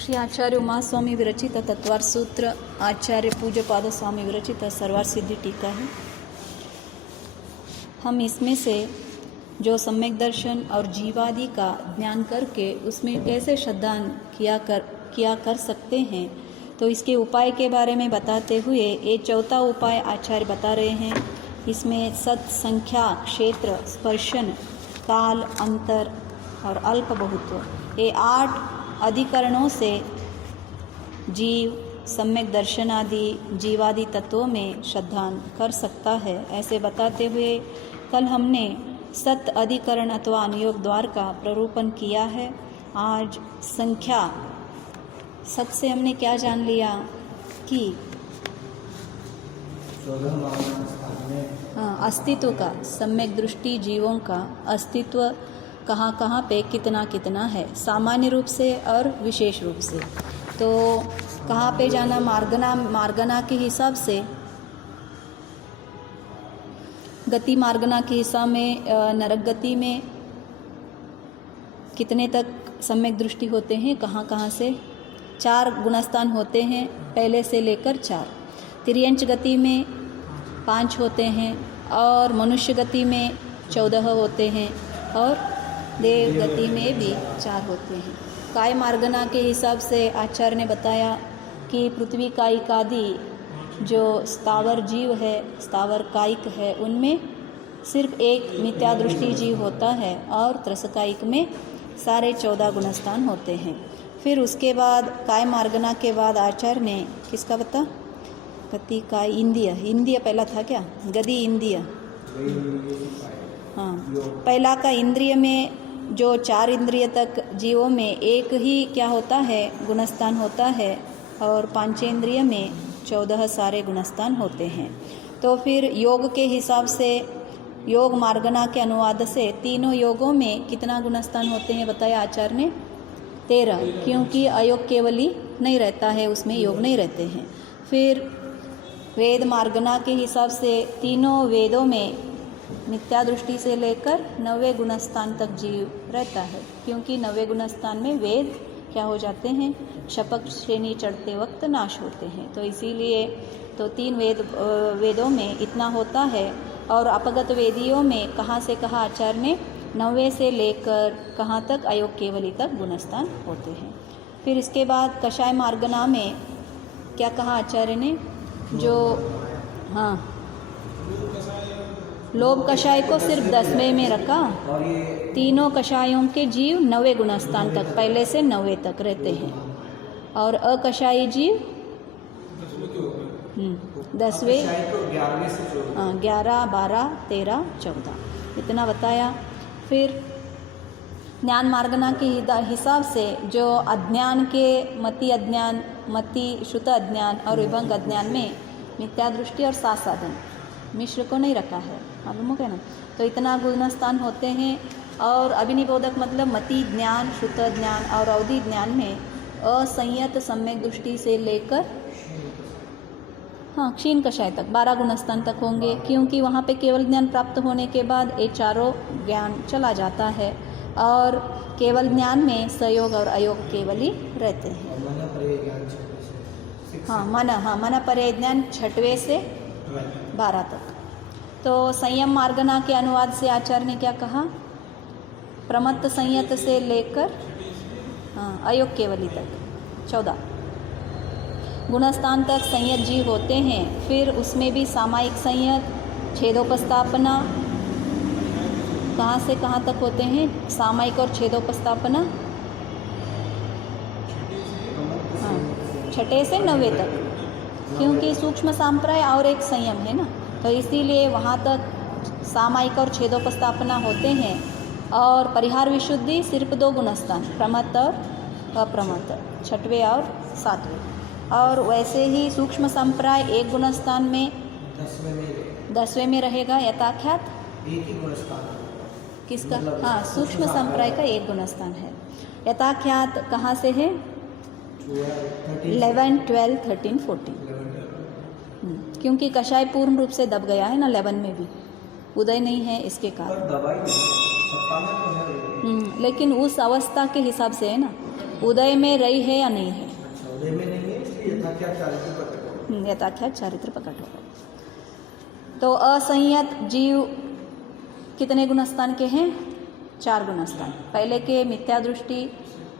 श्री आचार्य उमा स्वामी विरचित तत्वार्थ सूत्र आचार्य पूज्य पाद स्वामी विरचित सर्वार्थ सिद्धि टीका है। हम इसमें से जो सम्यक दर्शन और जीवादि का ज्ञान करके उसमें कैसे श्रद्धान किया कर सकते हैं, तो इसके उपाय के बारे में बताते हुए ये चौथा उपाय आचार्य बता रहे हैं। इसमें सत, संख्या, क्षेत्र, स्पर्शन, काल, अंतर और अल्प बहुत्व, ये 8 अधिकरणों से जीव सम्यक दर्शन आदि जीवादि तत्वों में श्रद्धान कर सकता है, ऐसे बताते हुए कल हमने सत अधिकरण अथवा अनुयोग द्वार का प्ररूपण किया है। आज संख्या, सत से हमने क्या जान लिया कि अस्तित्व का, सम्यक दृष्टि जीवों का अस्तित्व कहाँ कहाँ पे कितना कितना है, सामान्य रूप से और विशेष रूप से। तो कहाँ पे जाना, मार्गना के हिसाब से, गति मार्गना के हिसाब में नरक गति में कितने तक सम्यक दृष्टि होते हैं, कहाँ कहाँ से 4 गुणस्थान होते हैं, पहले से लेकर 4। तिर्यंच गति में 5 होते हैं और मनुष्य गति में 14 होते हैं और देव गति में भी 4 होते हैं। काय मार्गना के हिसाब से आचार्य ने बताया कि पृथ्वी कायिक आदि जो स्थावर जीव है, स्थावर कायिक है, उनमें सिर्फ एक मिथ्या दृष्टि जीव होता है और त्रसकायिक में सारे 14 गुणस्थान होते हैं। फिर उसके बाद काय मार्गना के बाद आचार्य ने किसका बता, गति काय इंद्रिय पहला था क्या, गति इंद्रिय, हाँ पहला का इंद्रिय में जो 4 इंद्रिय तक जीवों में एक ही क्या होता है, गुणस्थान होता है और 5 इंद्रिय में 14 सारे गुणस्थान होते हैं। तो फिर योग के हिसाब से, योग मार्गना के अनुवाद से तीनों योगों में कितना गुणस्थान होते हैं बताया आचार्य ने, 13, क्योंकि अयोग केवली नहीं रहता है, उसमें योग नहीं रहते हैं। फिर वेद मार्गना के हिसाब से तीनों वेदों में मिथ्या दृष्टि से लेकर 9वें गुणस्थान तक जीव रहता है, क्योंकि 9वें गुणस्थान में वेद क्या हो जाते हैं, शपथ श्रेणी चढ़ते वक्त नाश होते हैं। तो इसीलिए तो 3 वेदों में इतना होता है और अपगत वेदियों में कहाँ से कहाँ आचार्य ने 9वें से लेकर कहाँ तक अयोग केवली तक गुणस्थान होते हैं। फिर इसके बाद कषाय मार्गना में क्या कहा आचार्य ने, जो हाँ लोभ कषाय को सिर्फ 10वें में रखा, तीनों कषायों के जीव 9वें गुणस्थान तक पहले से 9वें तक रहते हैं और अकषायी जीव 10वें, 11, 12, 13, 14 इतना बताया। फिर ज्ञान मार्गना के हिसाब से जो अज्ञान के मति श्रुत अज्ञान और विभंग अज्ञान में मिथ्या दृष्टि और सात साधन मिश्र को नहीं रखा है, मालूम हो गया ना। तो इतना गुणस्थान होते हैं और अभिनिबोधक मतलब मति ज्ञान, श्रुत ज्ञान और अवधि ज्ञान में असंयत सम्यक दृष्टि से लेकर हाँ क्षीण कषाय तक 12 गुणस्थान तक होंगे, क्योंकि वहाँ पे केवल ज्ञान प्राप्त होने के बाद ये चारों ज्ञान चला जाता है और केवल ज्ञान में सहयोग और अयोग केवल ही रहते हैं। मन परे ज्ञान 6वें से 12 तक। तो संयम मार्गना के अनुवाद से आचार्य ने क्या कहा, प्रमत्त संयत से लेकर अयोग केवली तक 14 गुणस्थान तक संयत जीव होते हैं। फिर उसमें भी सामायिक संयत, छेदोपस्थापना कहाँ से कहाँ तक होते हैं, सामायिक और छेदोपस्थापना 6 से 9 तक, क्योंकि सूक्ष्म सांप्राय और एक संयम है ना, तो इसीलिए वहाँ तक सामायिक और छेदोपस्थापना होते हैं। और परिहार विशुद्धि सिर्फ 2 गुणस्थान, प्रमत्त और अप्रमत्त, 6वें और 7वें। और वैसे ही सूक्ष्म संप्राय 1 गुणस्थान में 10वें में रहेगा, यथाख्यात किसका, हाँ सूक्ष्म संप्राय का 1 गुणस्थान है। यथाख्यात कहाँ से है, 11, 12, 13, 14, क्योंकि कषाय पूर्ण रूप से दब गया है ना, 11 में भी उदय नहीं है इसके कारण, लेकिन उस अवस्था के हिसाब से है ना, उदय में रही है या नहीं है। अच्छा, उदय में नहीं है, इसलिए यथाख्यात चारित्र प्रकट होगा। यथाख्यात चारित्र प्रकट होगा। तो असंयत जीव कितने गुणस्थान के हैं? 4 गुणस्थान। पहले के मिथ्या दृष्टि,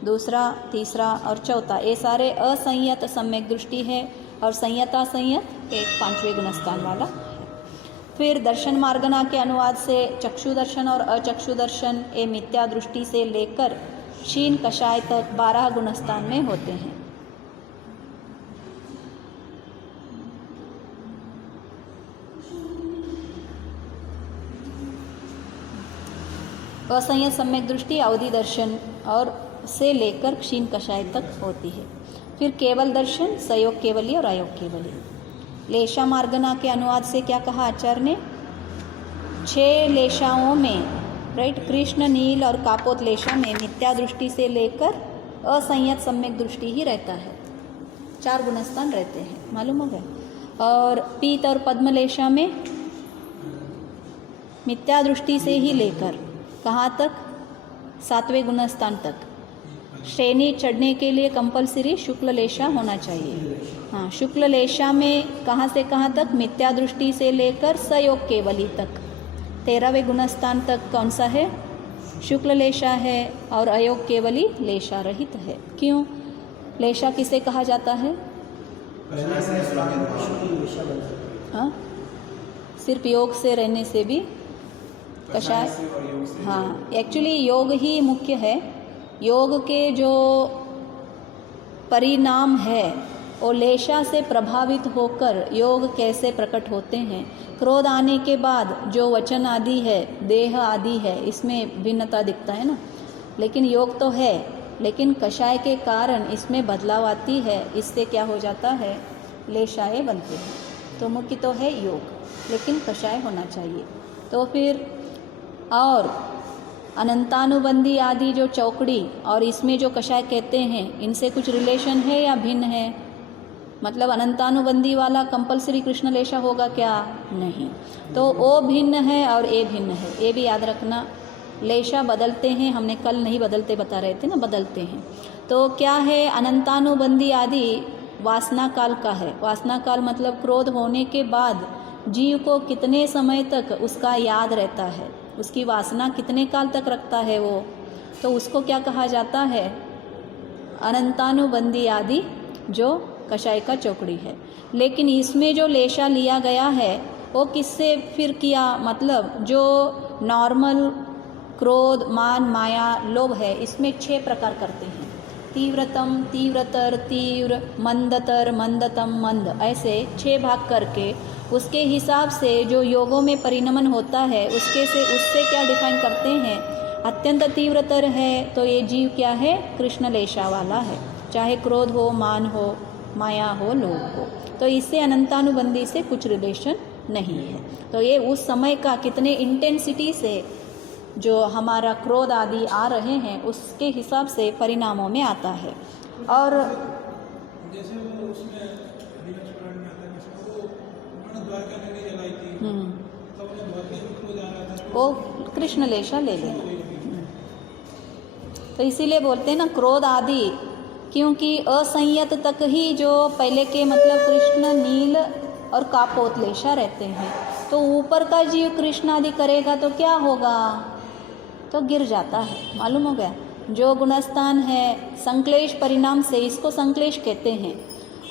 दूसरा, तीसरा और चौथा, ये सारे असंयत सम्यक दृष्टि है, और संयता संयत एक 5वें गुणस्थान वाला है। फिर दर्शन मार्गना के अनुवाद से चक्षु दर्शन और अचक्षु दर्शन ये मिथ्या दृष्टि से लेकर क्षीण कषाय तक 12 गुणस्थान में होते हैं। असंयत सम्यक दृष्टि अवधि दर्शन और से लेकर क्षीण कषाय तक होती है। फिर केवल दर्शन, सयोग केवली और अयोग केवली। लेशा मार्गना के अनुवाद से क्या कहा आचार्य ने? 6 लेशाओं में, राइट, कृष्ण, नील और कापोत लेशा में मिथ्या दृष्टि से लेकर असंयत सम्यक दृष्टि ही रहता है। 4 गुणस्थान रहते हैं, मालूम हो गया। और पीत और पद्म लेशा में मिथ्या दृष्टि से ही लेकर कहाँ तक? 7वें गुणस्थान तक। श्रेणी चढ़ने के लिए कंपलसरी शुक्ल लेशा होना चाहिए। हाँ, शुक्ल लेशा में कहाँ से कहाँ तक? मिथ्या दृष्टि से लेकर सयोग केवली तक। 13वें गुणस्थान तक कौन सा है? शुक्ल लेशा है, और अयोग केवली लेशा रहित है। क्यों? लेशा किसे कहा जाता है? हाँ, सिर्फ योग से रहने से भी कषाय, हाँ, एक्चुअली योग ही मुख्य है। योग के जो परिणाम है वो लेशा से प्रभावित होकर योग कैसे प्रकट होते हैं। क्रोध आने के बाद जो वचन आदि है, देह आदि है, इसमें भिन्नता दिखता है ना। लेकिन योग तो है, लेकिन कषाय के कारण इसमें बदलाव आती है। इससे क्या हो जाता है? लेशाएँ बनते हैं। तो मुख्य तो है योग, लेकिन कषाय होना चाहिए। तो फिर और अनंतानुबंधी आदि जो चौकड़ी और इसमें जो कषाय कहते हैं, इनसे कुछ रिलेशन है या भिन्न है? मतलब अनंतानुबंधी वाला कंपलसरी कृष्ण लेशा होगा क्या? नहीं। तो ओ भिन्न है और ए भिन्न है, ये भी याद रखना। लेशा बदलते हैं, हमने कल नहीं बदलते बता रहे थे ना, बदलते हैं। तो क्या है? अनंतानुबंधी आदि वासना काल का है। वासना काल मतलब क्रोध होने के बाद जीव को कितने समय तक उसका याद रहता है, उसकी वासना कितने काल तक रखता है वो, तो उसको क्या कहा जाता है? अनंतानुबंधी आदि जो कषाय का चौकड़ी है। लेकिन इसमें जो लेशा लिया गया है वो किससे फिर किया? मतलब जो नॉर्मल क्रोध, मान, माया, लोभ है, इसमें 6 प्रकार करते हैं। तीव्रतम, तीव्रतर, तीव्र, मंदतर, मंदतम, मंद, ऐसे 6 भाग करके उसके हिसाब से जो योगों में परिणमन होता है उससे क्या डिफाइन करते हैं? अत्यंत तीव्रतर है तो ये जीव क्या है? कृष्ण लेशा वाला है। चाहे क्रोध हो, मान हो, माया हो, लोभ हो, तो इससे अनंतानुबंधी से कुछ रिलेशन नहीं है। तो ये उस समय का कितने इंटेंसिटी से जो हमारा क्रोध आदि आ रहे हैं उसके हिसाब से परिणामों में आता है। और जैसे वो उसमें हरिवंश पुराण में आता है, वो द्वारका नगरी जलाई थी, तो उन्हें द्वारका में क्रोध आ रहा था, वो कृष्ण लेशा ले लेना। तो इसीलिए बोलते हैं ना क्रोध आदि, क्योंकि असंयत तक ही जो पहले के मतलब कृष्ण, नील और कापोत लेशा रहते हैं। तो ऊपर का जीव कृष्ण आदि करेगा तो क्या होगा? तो गिर जाता है, मालूम हो गया। जो गुणस्थान है संक्लेश परिणाम से, इसको संक्लेश कहते हैं।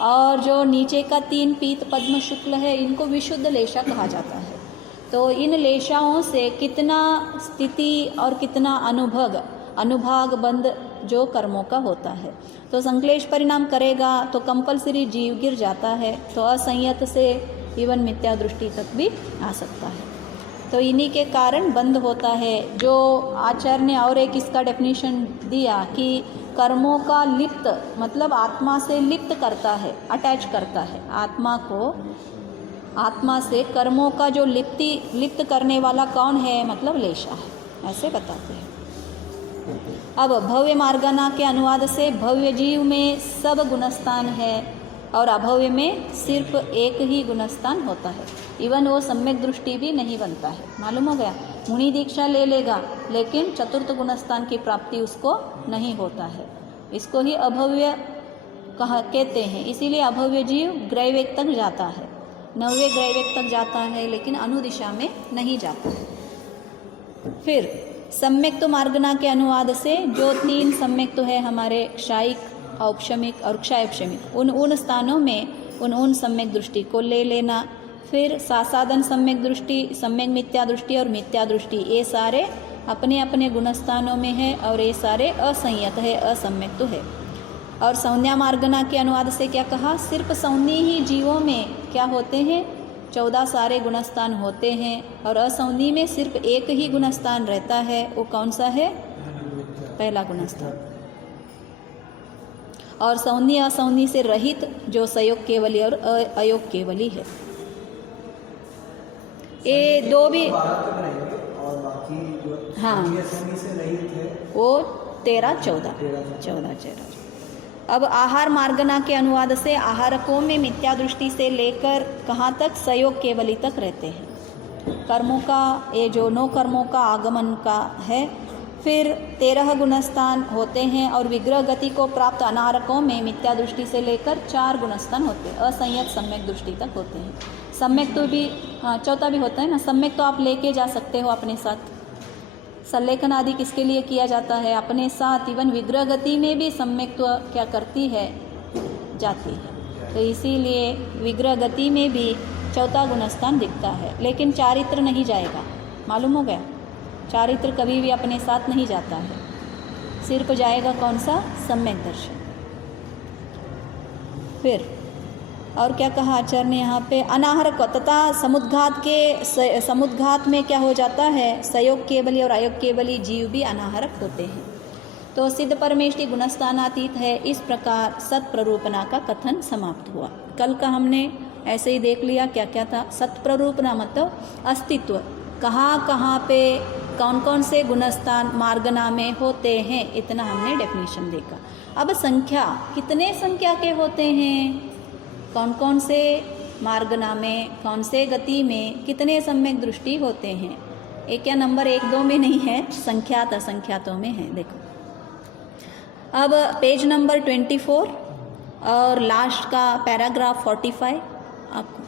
और जो नीचे का 3 पीत, पद्म, शुक्ल है, इनको विशुद्ध लेशा कहा जाता है। तो इन लेशाओं से कितना स्थिति और कितना अनुभाग बंद जो कर्मों का होता है। तो संक्लेश परिणाम करेगा तो कंपलसरी जीव गिर जाता है। तो असंयत से इवन मिथ्या दृष्टि तक भी आ सकता है। तो इन्हीं के कारण बंद होता है। जो आचार्य ने और एक इसका डेफिनेशन दिया कि कर्मों का लिप्त मतलब आत्मा से लिप्त करता है, अटैच करता है आत्मा को। आत्मा से कर्मों का जो लिप्त करने वाला कौन है? मतलब लेशा है, ऐसे बताते हैं। अब भव्य मार्गना के अनुवाद से भव्य जीव में सब गुणस्थान है और अभव्य में सिर्फ एक ही गुणस्थान होता है। इवन वो सम्यक दृष्टि भी नहीं बनता है, मालूम हो गया। मुनि दीक्षा ले लेगा लेकिन चतुर्थ गुणस्थान की प्राप्ति उसको नहीं होता है। इसको ही अभव्य कहते हैं। इसीलिए अभव्य जीव ग्रैवेक तक जाता है, 9वें ग्रैवेक तक जाता है, लेकिन अनुदिशा में नहीं जाता है। फिर सम्यक्त्व मार्गना के अनुवाद से जो 3 सम्यक्त्व है हमारे क्षायिक, औपशमिक और क्षायोपशमिक, उन स्थानों में उन सम्यक दृष्टि को ले लेना। फिर सासाधन सम्यक दृष्टि, सम्यक मिथ्या दृष्टि और मिथ्या दृष्टि, ये सारे अपने अपने गुणस्थानों में है और ये सारे असंयत है, असम्यक्त्व है। और संज्ञा मार्गना के अनुवाद से क्या कहा, सिर्फ सौन्य ही जीवों में क्या होते हैं, 14 सारे गुणस्थान होते हैं और असौनी में सिर्फ एक ही गुणस्थान रहता है। वो कौन सा है, पहला गुणस्थान। और सौनी असौनी से रहित जो संयोग केवली और अयोग केवली है, ये 2 भी। और बाकी जो हाँ, से रहित है वो 13-14। अब आहार मार्गना के अनुवाद से आहारकों में मिथ्या दृष्टि से लेकर कहाँ तक, संयोग केवली तक रहते हैं। कर्मों का, ये जो 9 कर्मों का आगमन का है। फिर 13 गुणस्थान होते हैं और विग्रह गति को प्राप्त अनाहारकों में मिथ्या दृष्टि से लेकर 4 गुणस्थान होते हैं, असंयत सम्यक दृष्टि तक होते हैं। सम्यक तो भी, हाँ, चौथा भी होता है ना, सम्यक तो आप लेके जा सकते हो अपने साथ। संलेखन आदि किसके लिए किया जाता है, अपने साथ। इवन विग्रह गति में भी सम्यक्त्व क्या करती है, जाती है। तो इसीलिए विग्रह गति में भी चौथा गुणस्थान दिखता है, लेकिन चारित्र नहीं जाएगा, मालूम हो गया। चारित्र कभी भी अपने साथ नहीं जाता है, सिर्फ जाएगा कौन सा, सम्यक दर्शन। फिर और क्या कहा आचार्य ने यहाँ पे, अनाहरक तथा समुद्घात में क्या हो जाता है, संयोग केवली और अयोग केवली जीव भी अनाहरक होते हैं। तो सिद्ध परमेष्टि गुणस्थानातीत है। इस प्रकार सत्प्ररूपणा का कथन समाप्त हुआ। कल का हमने ऐसे ही देख लिया क्या क्या था। सत्प्ररूपणा मतलब अस्तित्व, कहाँ कहाँ पे कौन कौन से गुणस्थान मार्गना में होते हैं, इतना हमने डेफिनेशन देखा। अब संख्या, कितने संख्या के होते हैं, कौन कौन से मार्गना में, कौन से गति में कितने सम्यक दृष्टि होते हैं। एक क्या नंबर 1-2 में नहीं है, संख्यात असंख्यातों में है। देखो अब पेज नंबर 24 और लास्ट का पैराग्राफ 45 आपको।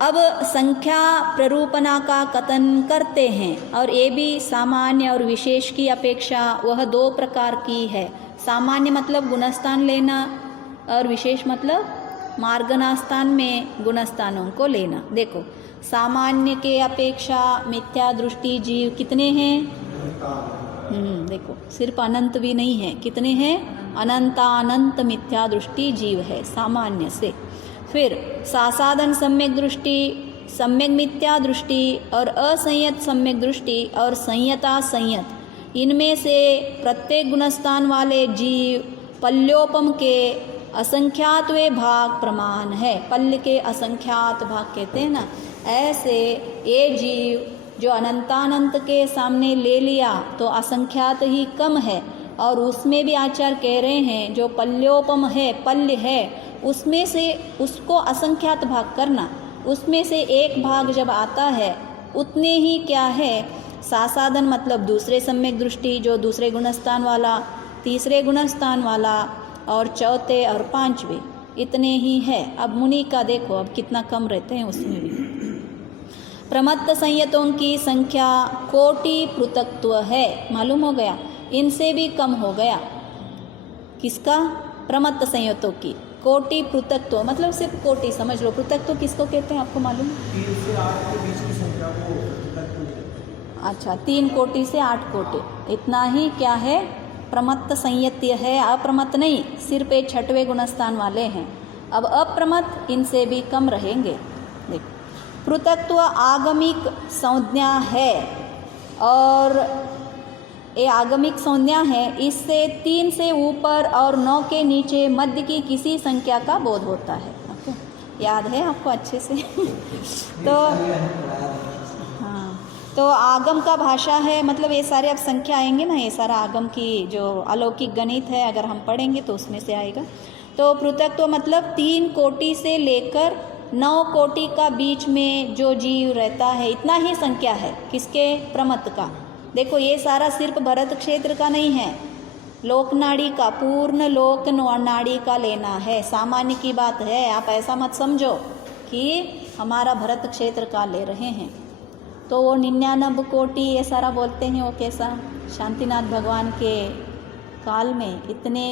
अब संख्या प्ररूपणा का कथन करते हैं और ये भी सामान्य और विशेष की अपेक्षा वह 2 प्रकार की है। सामान्य मतलब गुणस्थान लेना और विशेष मतलब मार्गनास्थान में गुणस्थानों को लेना। देखो सामान्य के अपेक्षा मिथ्या दृष्टि जीव कितने हैं, देखो सिर्फ अनंत भी नहीं है, कितने हैं, अनंतानंत मिथ्या दृष्टि जीव है सामान्य से। फिर सासाधन सम्यक दृष्टि, सम्यक मिथ्या दृष्टि और असंयत सम्यक दृष्टि और संयता संयत, इनमें से प्रत्येक गुणस्थान वाले जीव पल्योपम के असंख्यातवे भाग प्रमाण है। पल्य के असंख्यात भाग कहते हैं ना, ऐसे ये जीव जो अनंतानंत के सामने ले लिया तो असंख्यात ही कम है। और उसमें भी आचार्य कह रहे हैं जो पल्योपम है, पल्य है, उसमें से उसको असंख्यात भाग करना, उसमें से एक भाग जब आता है उतने ही क्या है, सासाधन मतलब दूसरे सम्यक दृष्टि जो दूसरे गुणस्थान वाला, तीसरे गुणस्थान वाला और चौथे और 5वें, इतने ही है। अब मुनि का देखो अब कितना कम रहते हैं उसमें भी। प्रमत्त संयतों की संख्या कोटि पृथक्त्व है, मालूम हो गया, इनसे भी कम हो गया। किसका, प्रमत्त संयतों की कोटि पृथक्त्व मतलब सिर्फ कोटि समझ लो। पृथक्त्व किसको कहते हैं आपको मालूम? 3 से 8 के बीच की संख्या को पृथक्त्व कहते हैं। अच्छा, 3 कोटि से 8 कोटि, इतना ही क्या है, प्रमत्त संयत्य है, अप्रमत्त नहीं। सिर्फ एक 6वें गुणस्थान वाले हैं। अब अप्रमत्त इनसे भी कम रहेंगे। देखो पृथक्त्व आगमिक संज्ञा है और ये आगमिक संज्ञा है, इससे 3 से ऊपर और 9 के नीचे मध्य की किसी संख्या का बोध होता है। ओके, याद है आपको अच्छे से? तो हाँ, तो आगम का भाषा है, मतलब ये सारे अब संख्या आएंगे ना, ये सारा आगम की जो अलौकिक गणित है अगर हम पढ़ेंगे तो उसमें से आएगा। तो पृथक्त्व मतलब 3 कोटि से लेकर 9 कोटि का बीच में जो जीव रहता है, इतना ही संख्या है। किसके, प्रमत्त का। देखो ये सारा सिर्फ भरत क्षेत्र का नहीं है, लोकनाड़ी का, पूर्ण लोक नाड़ी का लेना है। सामान्य की बात है, आप ऐसा मत समझो कि हमारा भरत क्षेत्र का ले रहे हैं। तो वो 99 कोटि ये सारा बोलते हैं, वो कैसा? शांतिनाथ भगवान के काल में इतने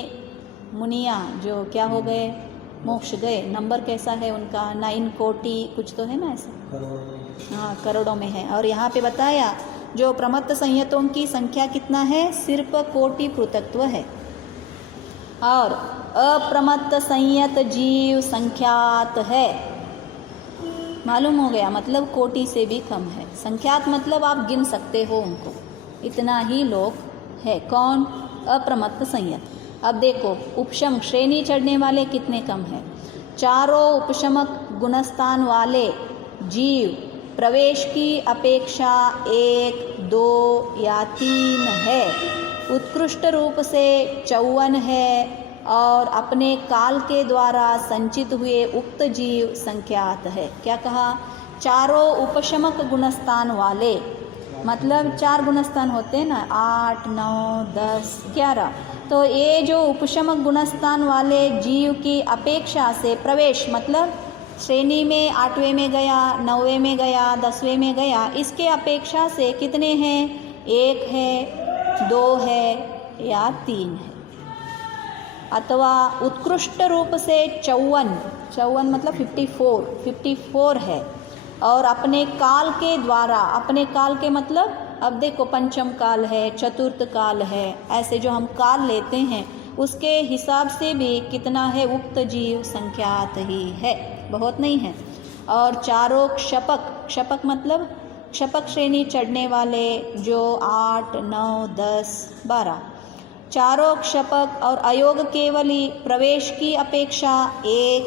मुनिया जो क्या हो गए, मोक्ष गए। नंबर कैसा है उनका? 9 कोटि कुछ तो है ना ऐसा, हाँ करोड़ों में है। और यहाँ पे बताया जो प्रमत्त संयतों की संख्या कितना है? सिर्फ कोटि पृथक्त्व है। और अप्रमत्त संयत जीव संख्यात है, मालूम हो गया, मतलब कोटि से भी कम है। संख्यात मतलब आप गिन सकते हो उनको, इतना ही लोग है। कौन? अप्रमत्त संयत। अब देखो उपशम श्रेणी चढ़ने वाले कितने कम है? चारों उपशमक गुणस्थान वाले जीव प्रवेश की अपेक्षा 1, 2 या 3 है, उत्कृष्ट रूप से 54 है, और अपने काल के द्वारा संचित हुए उक्त जीव संख्यात है। क्या कहा? चारों उपशमक गुणस्थान वाले, मतलब 4 गुणस्थान होते हैं ना, 8, 9, 10, 11। तो ये जो उपशमक गुणस्थान वाले जीव की अपेक्षा से प्रवेश, मतलब श्रेणी में 8वें में गया, 9वें में गया, 10वें में गया, इसके अपेक्षा से कितने हैं? 1 है, 2 है या 3 है। अथवा उत्कृष्ट रूप से 54 मतलब 54 है, और अपने काल के द्वारा, अपने काल के मतलब अब देखो पंचम काल है, चतुर्थ काल है, ऐसे जो हम काल लेते हैं उसके हिसाब से भी कितना है? उक्त जीव संख्यात ही है, बहुत नहीं है। और चारों क्षपक मतलब क्षपक श्रेणी चढ़ने वाले जो 8, 9, 10, 12, चारों क्षपक और अयोग केवली प्रवेश की अपेक्षा 1,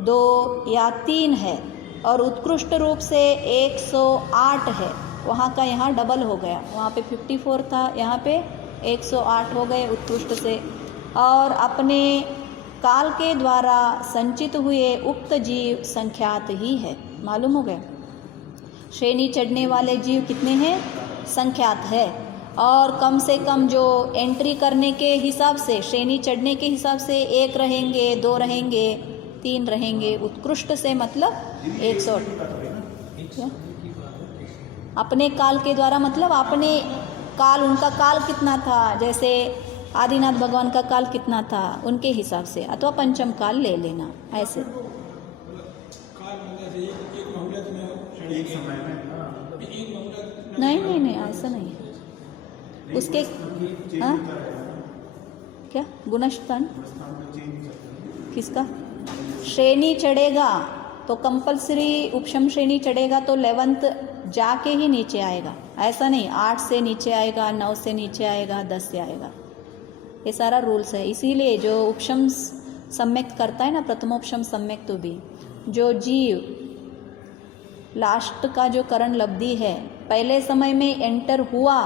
2 या 3 है, और उत्कृष्ट रूप से 108 है। वहाँ का यहाँ डबल हो गया, वहाँ पे 54 था, यहाँ पे 108 हो गए उत्कृष्ट से। और अपने काल के द्वारा संचित हुए उक्त जीव संख्यात ही है, मालूम हो गया। श्रेणी चढ़ने वाले जीव कितने हैं? संख्यात है। और कम से कम जो एंट्री करने के हिसाब से, श्रेणी चढ़ने के हिसाब से 1 रहेंगे, 2 रहेंगे, 3 रहेंगे, उत्कृष्ट से मतलब 108। अपने काल के द्वारा मतलब अपने काल, उनका काल कितना था, जैसे आदिनाथ भगवान का काल कितना था, उनके हिसाब से, अथवा पंचम काल ले लेना ऐसे। नहीं ऐसा नहीं है उसके। हाँ क्या? गुणस्थान किसका? श्रेणी चढ़ेगा तो कंपलसरी, उपशम श्रेणी चढ़ेगा तो 11th जाके ही नीचे आएगा, ऐसा नहीं 8 से नीचे आएगा, 9 से नीचे आएगा, 10 से आएगा। ये सारा रूल्स है। इसीलिए जो उपशम सम्यक करता है ना, प्रथमोपशम सम्यक, तो भी जो जीव लास्ट का जो करण लब्धि है पहले समय में एंटर हुआ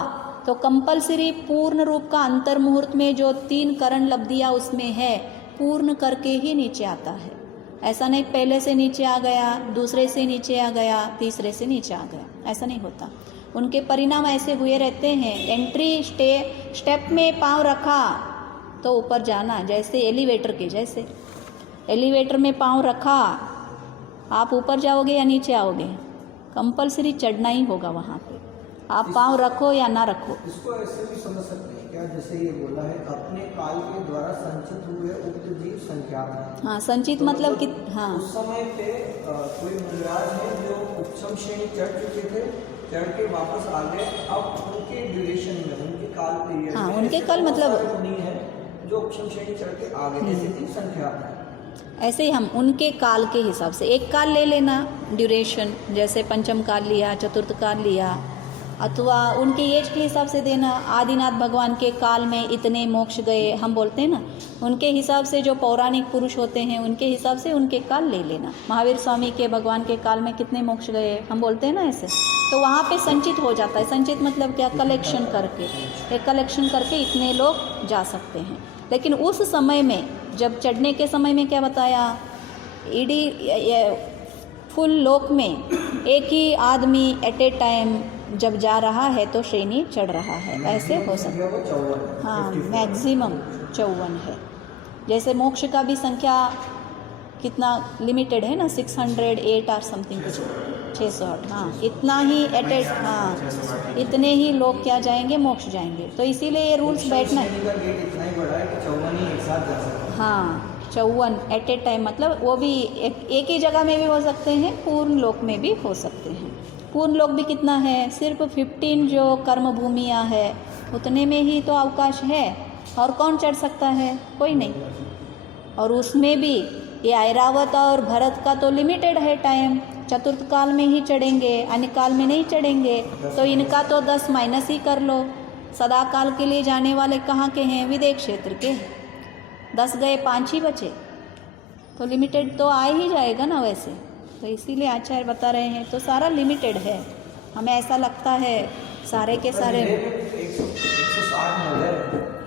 तो कंपलसरी पूर्ण रूप का अंतर मुहूर्त में जो 3 करण लब्धियाँ उसमें है पूर्ण करके ही नीचे आता है। ऐसा नहीं पहले से नीचे आ गया, दूसरे से नीचे आ गया, तीसरे से नीचे आ गया, ऐसा नहीं होता। उनके परिणाम ऐसे हुए रहते हैं। एंट्री स्टेप में पांव रखा तो ऊपर जाना, जैसे एलिवेटर के जैसे। एलिवेटर में पांव रखा, आप ऊपर जाओगे या नीचे आओगे? कंपलसरी चढ़ना ही होगा वहाँ पे, आप पांव रखो या ना रखो। इसको ऐसे भी समझ सकते हैं क्या, जैसे ये बोला है अपने काल के द्वारा संचित हुए उक्त जीव संख्यात है। हाँ, संचित तो मतलब कि हाँ, उस समय पे कोई मुनिराज है जो उपशम श्रेणी चढ़ चुके थे, चढ़ के वापस आ गए, अब उनके ड्यूरेशन में, उनके काल पीरियड, हाँ उनके काल मतलब नहीं है जो उपशम श्रेणी चढ़ के आ गए, ऐसे जीव संख्यात है। ऐसे ही हम उनके काल के हिसाब से एक काल ले लेना ड्यूरेशन, जैसे पंचम काल लिया, चतुर्थ काल लिया, अथवा उनके एज के हिसाब से देना। आदिनाथ भगवान के काल में इतने मोक्ष गए हम बोलते हैं ना, उनके हिसाब से जो पौराणिक पुरुष होते हैं उनके हिसाब से उनके काल ले लेना। महावीर स्वामी के भगवान के काल में कितने मोक्ष गए हम बोलते हैं ना ऐसे, तो वहाँ पे संचित हो जाता है। संचित मतलब क्या? कलेक्शन करके, एक कलेक्शन करके इतने लोग जा सकते हैं। लेकिन उस समय में जब चढ़ने के समय में क्या बताया, ईडी फुल लोक में एक ही आदमी एट ए टाइम जब जा रहा है तो श्रेणी चढ़ रहा है, ऐसे हो सकता वो 54 हाँ मैक्सिमम 54 है। जैसे मोक्ष का भी संख्या कितना लिमिटेड है ना, 608 और समथिंग कुछ 608, हाँ इतना ही हाँ इतने ही लोग क्या जाएंगे, मोक्ष जाएंगे। तो इसीलिए ये रूल्स बैठना है। श्रेणी का गेट इतना ही बड़ा है कि 54 ही एक साथ जा सकते हैं। हाँ 54 एट ए टाइम, मतलब वो भी एक ही जगह में भी हो सकते हैं, पूर्ण लोक में भी हो सकते हैं। पूर्ण लोक भी कितना है, सिर्फ 15 जो कर्म भूमियाँ है उतने में ही तो अवकाश है, और कौन चढ़ सकता है, कोई नहीं। और उसमें भी ये ऐरावत और भरत का तो लिमिटेड है टाइम, चतुर्थ काल में ही चढ़ेंगे, अन्य काल में नहीं चढ़ेंगे। तो इनका तो 10 माइनस ही कर लो। सदा काल के लिए जाने वाले कहाँ के हैं, विदेह क्षेत्र के। 10 गए 5 ही बचे, तो लिमिटेड तो आ ही जाएगा ना वैसे। तो इसीलिए आचार्य बता रहे हैं, तो सारा लिमिटेड है। हमें ऐसा लगता है सारे के सारे 160 नगर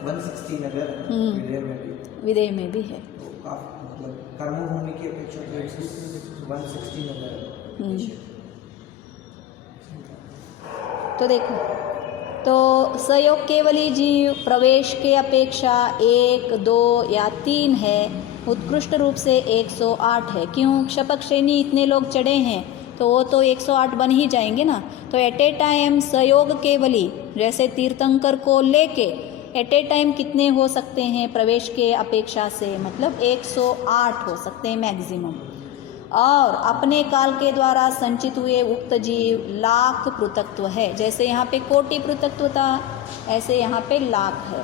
160 नगर विदेह में भी, विदेह में भी है। तो काफी मतलब कर्मभूमि की अपेक्षा 160 नगर। तो देखो, तो सहयोग केवली जीव प्रवेश के अपेक्षा 1, 2 या 3 है, उत्कृष्ट रूप से 108 है। क्यों, क्षपक श्रेणी इतने लोग चढ़े हैं तो वो तो 108 बन ही जाएंगे ना। तो एट ए टाइम सहयोग केवली जैसे तीर्थंकर को लेके एट ए टाइम कितने हो सकते हैं प्रवेश के अपेक्षा से, मतलब 108 हो सकते हैं मैक्सिमम। और अपने काल के द्वारा संचित हुए उक्त जीव लाख पृथक्त्व है। जैसे यहाँ पे कोटि पृथक्त्व था, ऐसे यहाँ पे लाख है।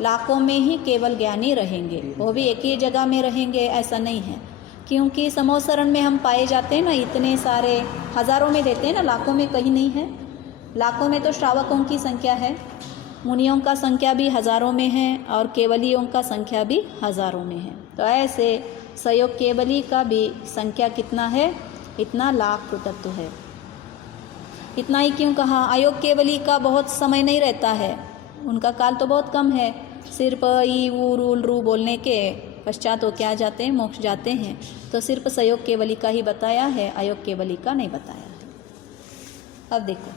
लाखों में ही केवल ज्ञानी रहेंगे, वो भी एक ही जगह में रहेंगे ऐसा नहीं है। क्योंकि समोसरण में हम पाए जाते हैं ना, इतने सारे हजारों में देते हैं ना, लाखों में कहीं नहीं है। लाखों में तो श्रावकों की संख्या है, मुनियों का संख्या भी हजारों में है, और केवलियों का संख्या भी हजारों में है। तो ऐसे सहयोग केवली का भी संख्या कितना है, इतना लाख पृथक्त्व है। इतना ही क्यों कहा, अयोग केवली का बहुत समय नहीं रहता है, उनका काल तो बहुत कम है। सिर्फ ई ऊ रू रू बोलने के पश्चात वो क्या जाते हैं, मोक्ष जाते हैं। तो सिर्फ सहयोग केवली का ही बताया है, अयोग केवली का नहीं बताया है। अब देखो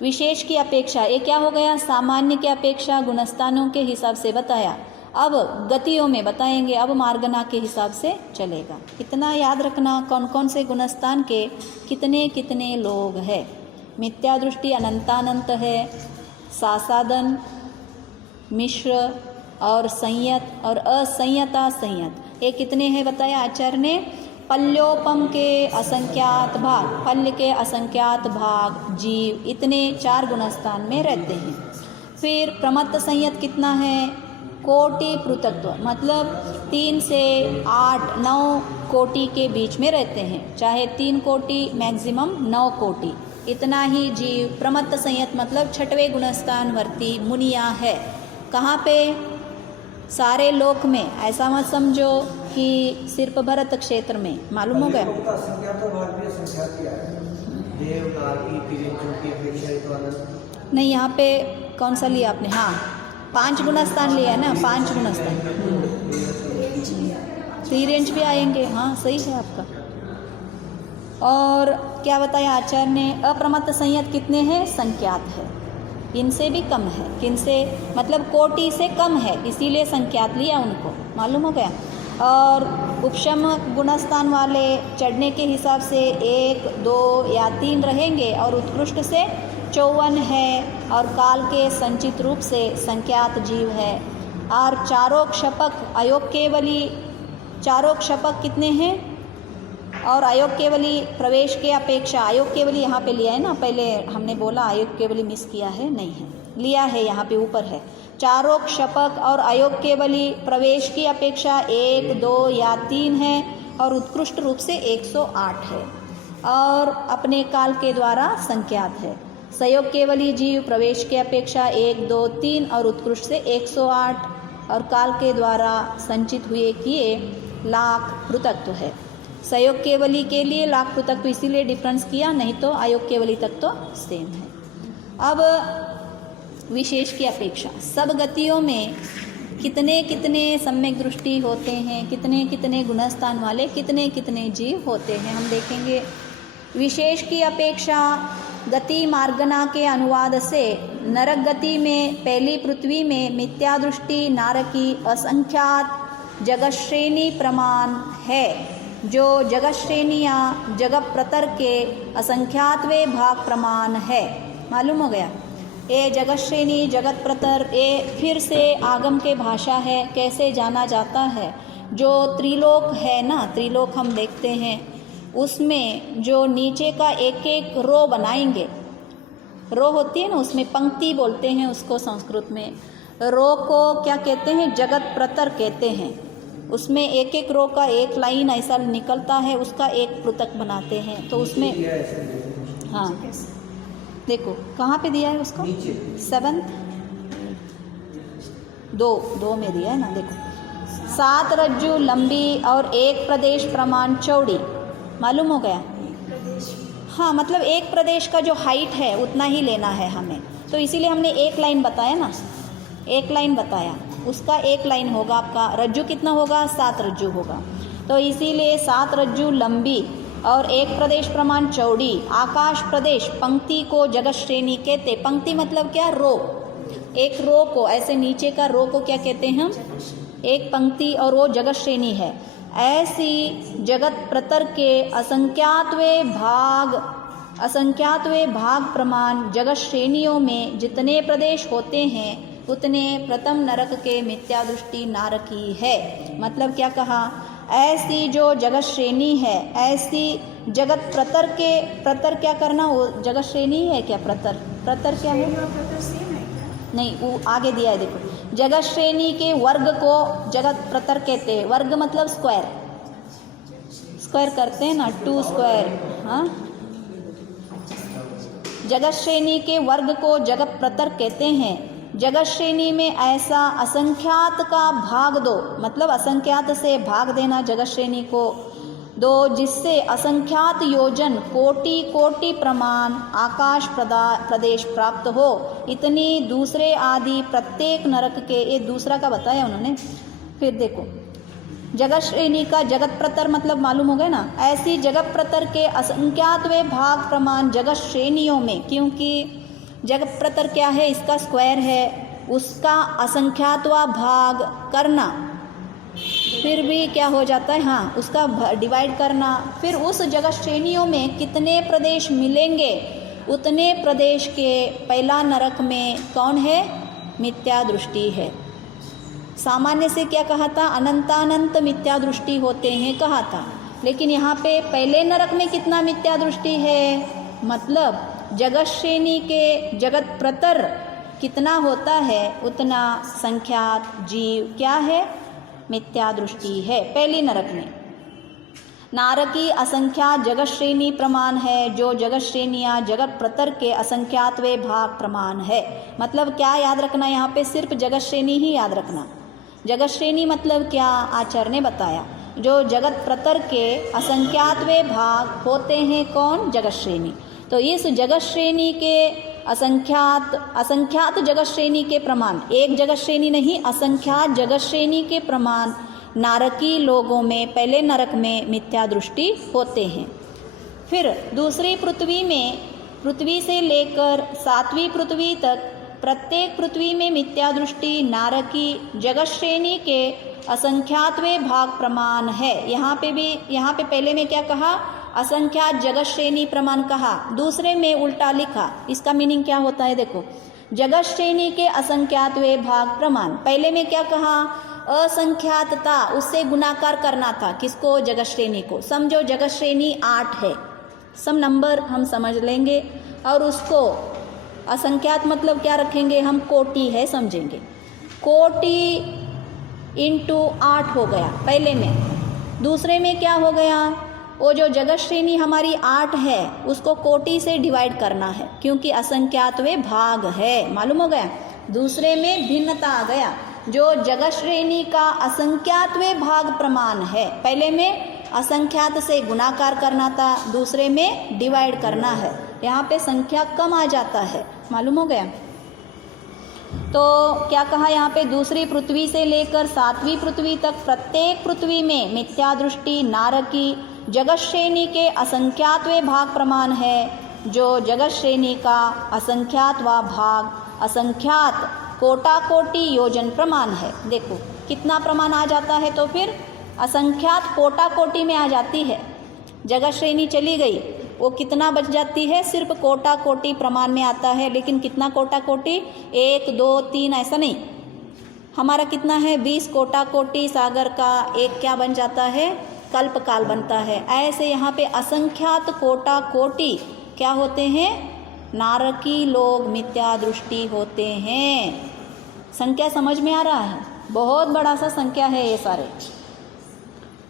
विशेष की अपेक्षा, ये क्या हो गया, सामान्य के अपेक्षा गुणस्थानों के हिसाब से बताया। अब गतियों में बताएंगे, अब मार्गना के हिसाब से चलेगा। इतना याद रखना, कौन कौन से गुणस्थान के कितने कितने लोग हैं। मिथ्या दृष्टि अनंतानंत है, सासादन, मिश्र और संयत और असंयता संयत, ये कितने हैं बताया आचार्य ने। पल्योपम के असंख्यात भाग, पल्य के असंख्यात भाग जीव, इतने 4 गुणस्थान में रहते हैं। फिर प्रमत्त संयत कितना है, कोटि पृथक्त्व, मतलब 3 से 8 9 कोटि के बीच में रहते हैं, चाहे 3 कोटि मैक्सिमम 9 कोटि, इतना ही जीव प्रमत्त संयत मतलब 6वें गुणस्थान वर्ती मुनिया है। कहाँ पे, सारे लोक में। ऐसा मत समझो कि सिर्फ भरत क्षेत्र में, मालूम हो गया। नहीं, यहाँ पे कौन सा लिया आपने, हाँ 5 गुणस्थान लिया है ना, 5 गुणस्थान। 3 रेंज भी आएंगे, हाँ सही है आपका। और क्या बताया आचार्य ने, अप्रमत्त संयत कितने हैं, संख्यात है, इनसे भी कम है। किनसे, मतलब कोटि से कम है, इसीलिए संख्यात लिया उनको, मालूम हो गया। और उपशम गुणस्थान वाले चढ़ने के हिसाब से 1, 2 या 3 रहेंगे, और उत्कृष्ट से 54 है, और काल के संचित रूप से संख्यात जीव है। और चारों क्षपक अयोग केवली, चारों क्षपक कितने हैं, और अयोग केवली प्रवेश के अपेक्षा, अयोग केवली यहाँ पे लिया है ना, पहले हमने बोला अयोग केवली मिस किया है, नहीं है, लिया है, यहाँ पे ऊपर है। चारों क्षपक और अयोग केवली प्रवेश की अपेक्षा 1, 2 या 3 है, और उत्कृष्ट रूप से 108 है, और अपने काल के द्वारा संख्यात है। सहयोग केवली जीव प्रवेश के अपेक्षा 1, 2, 3 और उत्कृष्ट से 108, और काल के द्वारा संचित हुए किए लाख पृथक्त्व है। सहयोग केवली के लिए लाख पृथक्त्व इसीलिए डिफरेंस किया, नहीं तो अयोग केवली तक तो सेम है। अब विशेष की अपेक्षा, सब गतियों में कितने कितने सम्यक दृष्टि होते हैं, कितने कितने गुणस्थान वाले कितने कितने जीव होते हैं, हम देखेंगे। विशेष की अपेक्षा गति मार्गना के अनुवाद से नरक गति में पहली पृथ्वी में मिथ्या दृष्टि नारकी असंख्यात जगत श्रेणी प्रमाण है, जो जगत श्रेणियाँ जगत प्रतर के असंख्यातवे भाग प्रमाण है। मालूम हो गया? ये जगत श्रेणी जगत प्रतर ये फिर से आगम के भाषा है। कैसे जाना जाता है? जो त्रिलोक है ना, त्रिलोक हम देखते हैं, उसमें जो नीचे का एक एक रो बनाएंगे, रो होती है ना, उसमें पंक्ति बोलते हैं उसको संस्कृत में। रो को क्या कहते हैं? जगत प्रतर कहते हैं। उसमें एक एक रो का एक लाइन ऐसा निकलता है, उसका एक पृथक बनाते हैं। तो उसमें हाँ देखो कहाँ पे दिया है उसको? 7th दो में दिया है ना, देखो 7 रज्जु लंबी और 1 प्रदेश प्रमाण चौड़ी। मालूम हो गया? हाँ, मतलब एक प्रदेश का जो हाइट है उतना ही लेना है हमें, तो इसीलिए हमने एक लाइन बताया ना, एक लाइन बताया, उसका एक लाइन होगा आपका। रज्जु कितना होगा? 7 रज्जु होगा। तो इसीलिए 7 रज्जु लंबी और 1 प्रदेश प्रमाण चौड़ी। आकाश प्रदेश पंक्ति को जगत श्रेणी कहते। पंक्ति मतलब क्या? रो। एक रो को ऐसे नीचे का रो को क्या कहते हैं हम? एक पंक्ति, और वो जगत श्रेणी है। ऐसी जगत प्रतर के असंख्यातवे भाग प्रमाण जगत श्रेणियों में जितने प्रदेश होते हैं उतने प्रथम नरक के मिथ्या दृष्टि नारकी है। मतलब क्या कहा? ऐसी जो जगत श्रेणी है, ऐसी जगत प्रतर के, प्रतर क्या करना? वो जगत श्रेणी है क्या? प्रतर क्या है? नहीं, वो आगे दिया है देखो। जगत श्रेणी के वर्ग को जगत प्रतर कहते हैं। वर्ग मतलब स्क्वायर, स्क्वायर करते हैं ना, 2 स्क्वायर। हाँ, जगत श्रेणी के वर्ग को जगत प्रतर कहते हैं। जगत श्रेणी में ऐसा असंख्यात का भाग दो, मतलब असंख्यात से भाग देना जगत श्रेणी को दो, जिससे असंख्यात योजन कोटि कोटि प्रमाण आकाश प्रदेश प्राप्त हो। इतनी दूसरे आदि प्रत्येक नरक के, ये दूसरा का बताया उन्होंने। फिर देखो जगत श्रेणी का जगत प्रतर मतलब मालूम हो गया ना। ऐसी जगत प्रतर के असंख्यातवे भाग प्रमाण जगत श्रेणियों में, क्योंकि जगत प्रतर क्या है? इसका स्क्वायर है, उसका असंख्यातवा भाग करना, फिर भी क्या हो जाता है? हाँ, उसका डिवाइड करना। फिर उस जगत श्रेणियों में कितने प्रदेश मिलेंगे, उतने प्रदेश के पहला नरक में कौन है? मिथ्या दृष्टि है। सामान्य से क्या कहा था? अनंतानंत मिथ्या दृष्टि होते हैं कहा था, लेकिन यहाँ पे पहले नरक में कितना मिथ्या दृष्टि है? मतलब जगत श्रेणी के जगत प्रतर कितना होता है उतना संख्यात जीव क्या है? मिथ्या दृष्टि है पहली नरक में। नारकी असंख्यात जगत श्रेणी प्रमाण है, जो जगत श्रेणियाँ जगत प्रतर के असंख्यातवे भाग प्रमाण है। मतलब क्या याद रखना? यहाँ पे सिर्फ जगत श्रेणी ही याद रखना। जगत श्रेणी मतलब क्या? आचार्य ने बताया, जो जगत प्रतर के असंख्यातवे भाग होते हैं कौन? जगत श्रेणी। तो इस जगत श्रेणी के असंख्यात जगत श्रेणी के प्रमाण, एक जगत श्रेणी नहीं, असंख्यात जगत श्रेणी के प्रमाण नारकी लोगों में पहले नरक में मिथ्या दृष्टि होते हैं। फिर दूसरी पृथ्वी में, पृथ्वी से लेकर 7वीं पृथ्वी तक प्रत्येक पृथ्वी में मिथ्या दृष्टि नारकी जगत श्रेणी के असंख्यातवे भाग प्रमाण है। यहाँ पे पहले में क्या कहा? असंख्यात जगत श्रेणी प्रमाण कहा, दूसरे में उल्टा लिखा। इसका मीनिंग क्या होता है? देखो, जगत श्रेणी के असंख्यातवे भाग प्रमाण, पहले में क्या कहा? असंख्यात था, उससे गुणाकार करना था। किसको? जगत श्रेणी को। समझो जगत श्रेणी 8 है, सब नंबर हम समझ लेंगे, और उसको असंख्यात मतलब क्या रखेंगे हम? कोटि है समझेंगे। कोटि इंटू 8 हो गया पहले में। दूसरे में क्या हो गया? वो जो जगत श्रेणी हमारी 8 है उसको कोटि से डिवाइड करना है, क्योंकि असंख्यातवे भाग है। मालूम हो गया? दूसरे में भिन्नता आ गया, जो जगत श्रेणी का असंख्यातवे भाग प्रमाण है, पहले में असंख्यात से गुणाकार करना था, दूसरे में डिवाइड करना है। यहाँ पे संख्या कम आ जाता है। मालूम हो गया? तो क्या कहा यहाँ पे? दूसरी पृथ्वी से लेकर 7वीं पृथ्वी तक प्रत्येक पृथ्वी में मिथ्या दृष्टि नारकी जगत श्रेणी के असंख्यातवे भाग प्रमाण है। जो जगत श्रेणी का असंख्यात व भाग असंख्यात कोटा कोटि योजन प्रमाण है। देखो कितना प्रमाण आ जाता है, तो फिर असंख्यात कोटा कोटि में आ जाती है। जगत श्रेणी चली गई, वो कितना बच जाती है, सिर्फ कोटा कोटि प्रमाण में आता है। लेकिन कितना कोटा कोटि, 1 2 3 ऐसा नहीं, हमारा कितना है 20 कोटा कोटि। सागर का एक क्या बन जाता है, कल्प काल बनता है। ऐसे यहाँ पे असंख्यात कोटा कोटि क्या होते हैं, नारकी लोग मिथ्या दृष्टि होते हैं। संख्या समझ में आ रहा है, बहुत बड़ा सा संख्या है ये सारे।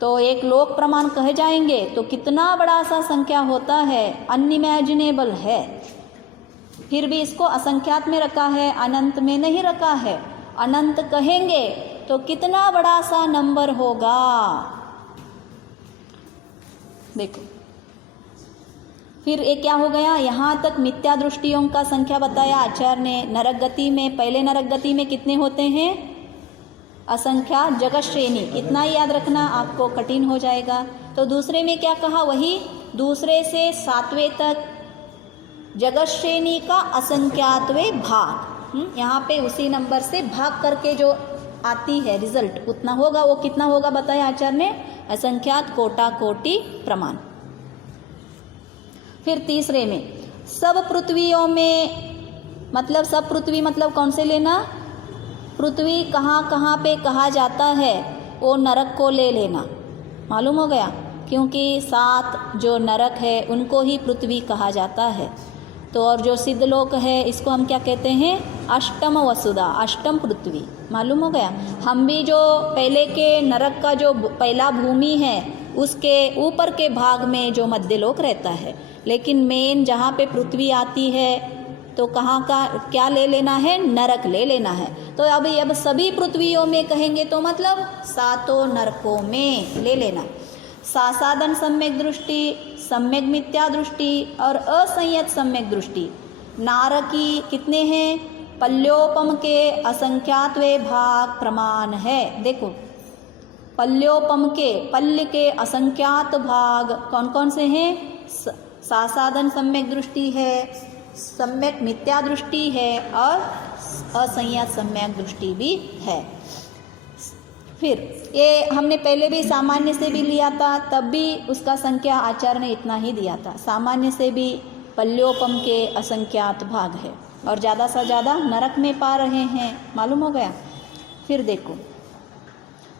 तो एक लोक प्रमाण कहे जाएंगे तो कितना बड़ा सा संख्या होता है, अनइमेजिनेबल है। फिर भी इसको असंख्यात में रखा है, अनंत में नहीं रखा है। अनंत कहेंगे तो कितना बड़ा सा नंबर होगा। देखो फिर एक क्या हो गया, यहाँ तक मिथ्या दृष्टियों का संख्या बताया आचार्य ने। नरक गति में, पहले नरक गति में कितने होते हैं, असंख्यात जगत श्रेणी, इतना ही याद रखना, आपको कठिन हो जाएगा। तो दूसरे में क्या कहा, वही दूसरे से 7वें तक जगत श्रेणी का असंख्यातवें भाग। यहाँ पे उसी नंबर से भाग करके जो आती है रिजल्ट उतना होगा। वो कितना होगा बताया आचार्य ने, असंख्यात कोटा कोटि प्रमाण। फिर तीसरे में सब पृथ्वियों में, मतलब सब पृथ्वी मतलब कौन से लेना, पृथ्वी कहाँ कहाँ पे कहा जाता है वो नरक को ले लेना। मालूम हो गया, क्योंकि 7 जो नरक है उनको ही पृथ्वी कहा जाता है। तो और जो सिद्धलोक है इसको हम क्या कहते हैं, अष्टम वसुधा, अष्टम पृथ्वी। मालूम हो गया। हम भी जो पहले के नरक का जो पहला भूमि है उसके ऊपर के भाग में जो मध्यलोक रहता है, लेकिन मेन जहाँ पे पृथ्वी आती है तो कहाँ का क्या ले लेना है, नरक ले लेना है। तो अभी अब सभी पृथ्वियों में कहेंगे तो मतलब 7 नरकों में ले लेना। सासाधन सम्यक दृष्टि, सम्यक मिथ्या दृष्टि और असंयत सम्यक दृष्टि। नारकी कितने हैं, पल्योपम के असंख्यातवें भाग प्रमाण है। देखो पल्योपम के, पल्य के असंख्यात भाग कौन कौन से हैं, सासाधन सम्यक दृष्टि है, सम्यक मिथ्या दृष्टि है और असंयत सम्यक दृष्टि भी है। फिर ये हमने पहले भी सामान्य से भी लिया था, तब भी उसका संख्या आचार्य ने इतना ही दिया था। सामान्य से भी पल्योपम के असंख्यात भाग है और ज़्यादा से ज़्यादा नरक में पा रहे हैं। मालूम हो गया। फिर देखो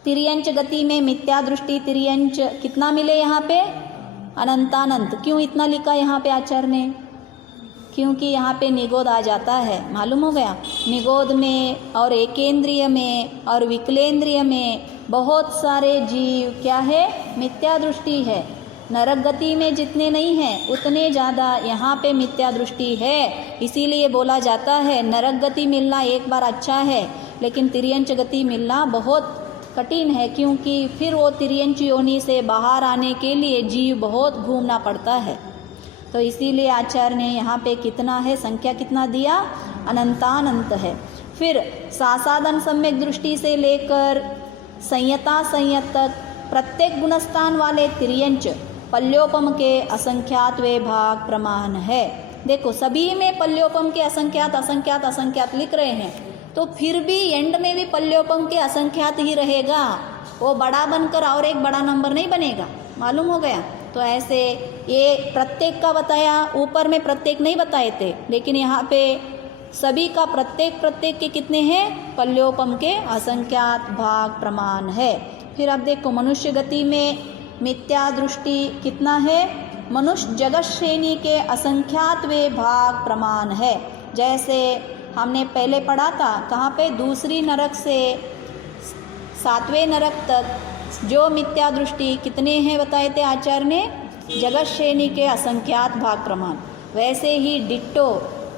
तिर्यंच गति में मिथ्या दृष्टि, तिर्यंच कितना मिले यहाँ पे, अनंतानंत। क्यों इतना लिखा यहाँ पे आचार्य ने, क्योंकि यहाँ पे निगोद आ जाता है। मालूम हो गया। निगोद में और एकेंद्रिय में और विकलेंद्रिय में बहुत सारे जीव क्या है, मिथ्या दृष्टि है। नरक गति में जितने नहीं हैं उतने ज़्यादा यहाँ पे मिथ्या दृष्टि है। इसीलिए बोला जाता है नरक गति मिलना एक बार अच्छा है, लेकिन तिर्यंच गति मिलना बहुत कठिन है, क्योंकि फिर वो तिर्यंच योनि से बाहर आने के लिए जीव बहुत घूमना पड़ता है। तो इसीलिए आचार्य ने यहाँ पे कितना है, संख्या कितना दिया, अनंतानंत है। फिर सासाधन सम्यक दृष्टि से लेकर संयता संयत तक प्रत्येक गुणस्थान वाले तिर्यंच पल्योपम के असंख्यातवें भाग प्रमाण है। देखो सभी में पल्योपम के असंख्यात असंख्यात असंख्यात लिख रहे हैं, तो फिर भी एंड में भी पल्योपम के असंख्यात ही रहेगा। वो बड़ा बनकर और एक बड़ा नंबर नहीं बनेगा। मालूम हो गया। तो ऐसे ये प्रत्येक का बताया, ऊपर में प्रत्येक नहीं बताए थे, लेकिन यहाँ पे सभी का प्रत्येक प्रत्येक के कितने हैं, पल्योपम के असंख्यात भाग प्रमाण है। फिर अब देखो मनुष्य गति में मिथ्या दृष्टि कितना है, मनुष्य जगत श्रेणी के असंख्यातवें भाग प्रमाण है। जैसे हमने पहले पढ़ा था, कहाँ पे, दूसरी नरक से 7वें नरक तक जो मिथ्या दृष्टि कितने हैं बताए थे आचार्य ने, जगत श्रेणी के असंख्यात भाग प्रमाण। वैसे ही डिट्टो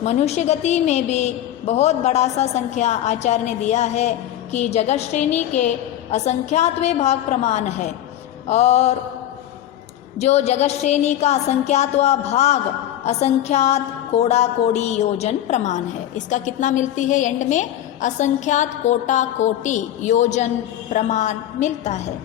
मनुष्य गति में भी बहुत बड़ा सा संख्या आचार्य ने दिया है कि जगत श्रेणी के असंख्यातवें भाग प्रमाण है। और जो जगत श्रेणी का असंख्यातवा भाग असंख्यात कोड़ा कोड़ी योजन प्रमाण है। इसका कितना मिलती है एंड में, असंख्यात कोटा कोटि योजन प्रमाण मिलता है।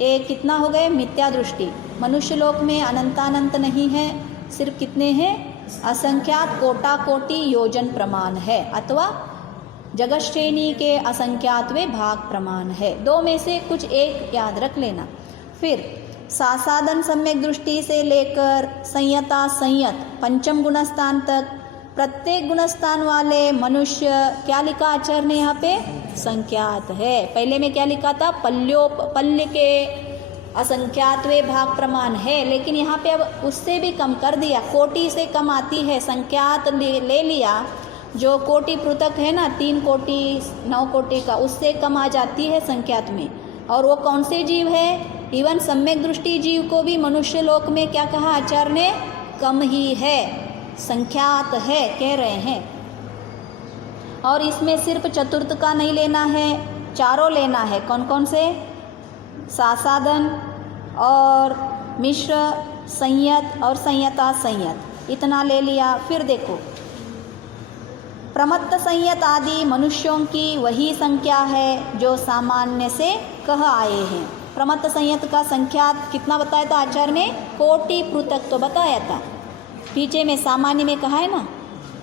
ये कितना हो गए, मिथ्या दृष्टि। मनुष्य लोक में अनंतानंत नहीं है, सिर्फ कितने हैं, असंख्यात कोटा कोटि योजन प्रमाण है अथवा जगत श्रेणी के असंख्यातवें भाग प्रमाण है। दो में से कुछ एक याद रख लेना। फिर सासाधन सम्यक दृष्टि से लेकर संयता संयत पंचम गुणस्थान तक प्रत्येक गुणस्थान वाले मनुष्य, क्या लिखा आचार्य ने यहाँ पे? संख्यात है। पहले में क्या लिखा था? पल्य के असंख्यातवें भाग प्रमाण है, लेकिन यहाँ पे अब उससे भी कम कर दिया, कोटि से कम आती है, संख्यात ले लिया। जो कोटि पृथक है ना, 3 कोटि 9 कोटि का, उससे कम आ जाती है संख्यात में। और वो कौन से जीव है? इवन सम्यक दृष्टि जीव को भी मनुष्य लोक में क्या कहा आचार्य ने? कम ही है, संख्यात है कह रहे हैं। और इसमें सिर्फ चतुर्थ का नहीं लेना है, चारों लेना है। कौन कौन से? सासाधन और मिश्र, संयत और संयता संयत, इतना ले लिया। फिर देखो, प्रमत्त संयत आदि मनुष्यों की वही संख्या है जो सामान्य से कह आए हैं। प्रमत्त संयत का संख्या कितना बताया था आचार्य ने? कोटि पृथक तो बताया था, पीछे में सामान्य में कहा है ना,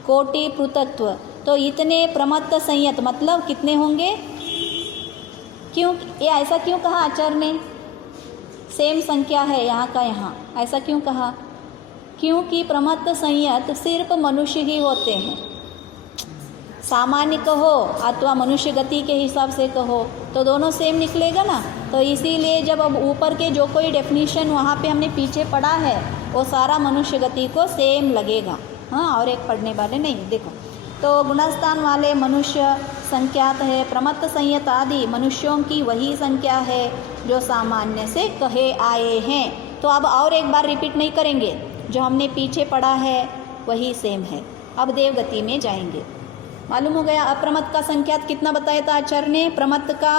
कोटि पृथकत्व। तो इतने प्रमत्त संयत मतलब कितने होंगे? क्यों ये ऐसा क्यों कहा आचार्य ने? सेम संख्या है यहाँ का यहाँ, ऐसा क्यों कहा? क्योंकि प्रमत्त संयत सिर्फ मनुष्य ही होते हैं। सामान्य कहो अथवा मनुष्य गति के हिसाब से कहो तो दोनों सेम निकलेगा ना। तो इसीलिए जब अब ऊपर के जो कोई डेफिनेशन वहाँ पे हमने पीछे पढ़ा है वो सारा मनुष्य गति को सेम लगेगा, हाँ, और एक पढ़ने वाले नहीं। देखो, तो गुणस्थान वाले मनुष्य संख्यात है, प्रमत्त संयत आदि मनुष्यों की वही संख्या है जो सामान्य से कहे आए हैं। तो अब और एक बार रिपीट नहीं करेंगे, जो हमने पीछे पढ़ा है वही सेम है। अब देवगति में जाएंगे। मालूम हो गया अप्रमत्त का संख्यात कितना बताया था आचार्य ने? प्रमत्त का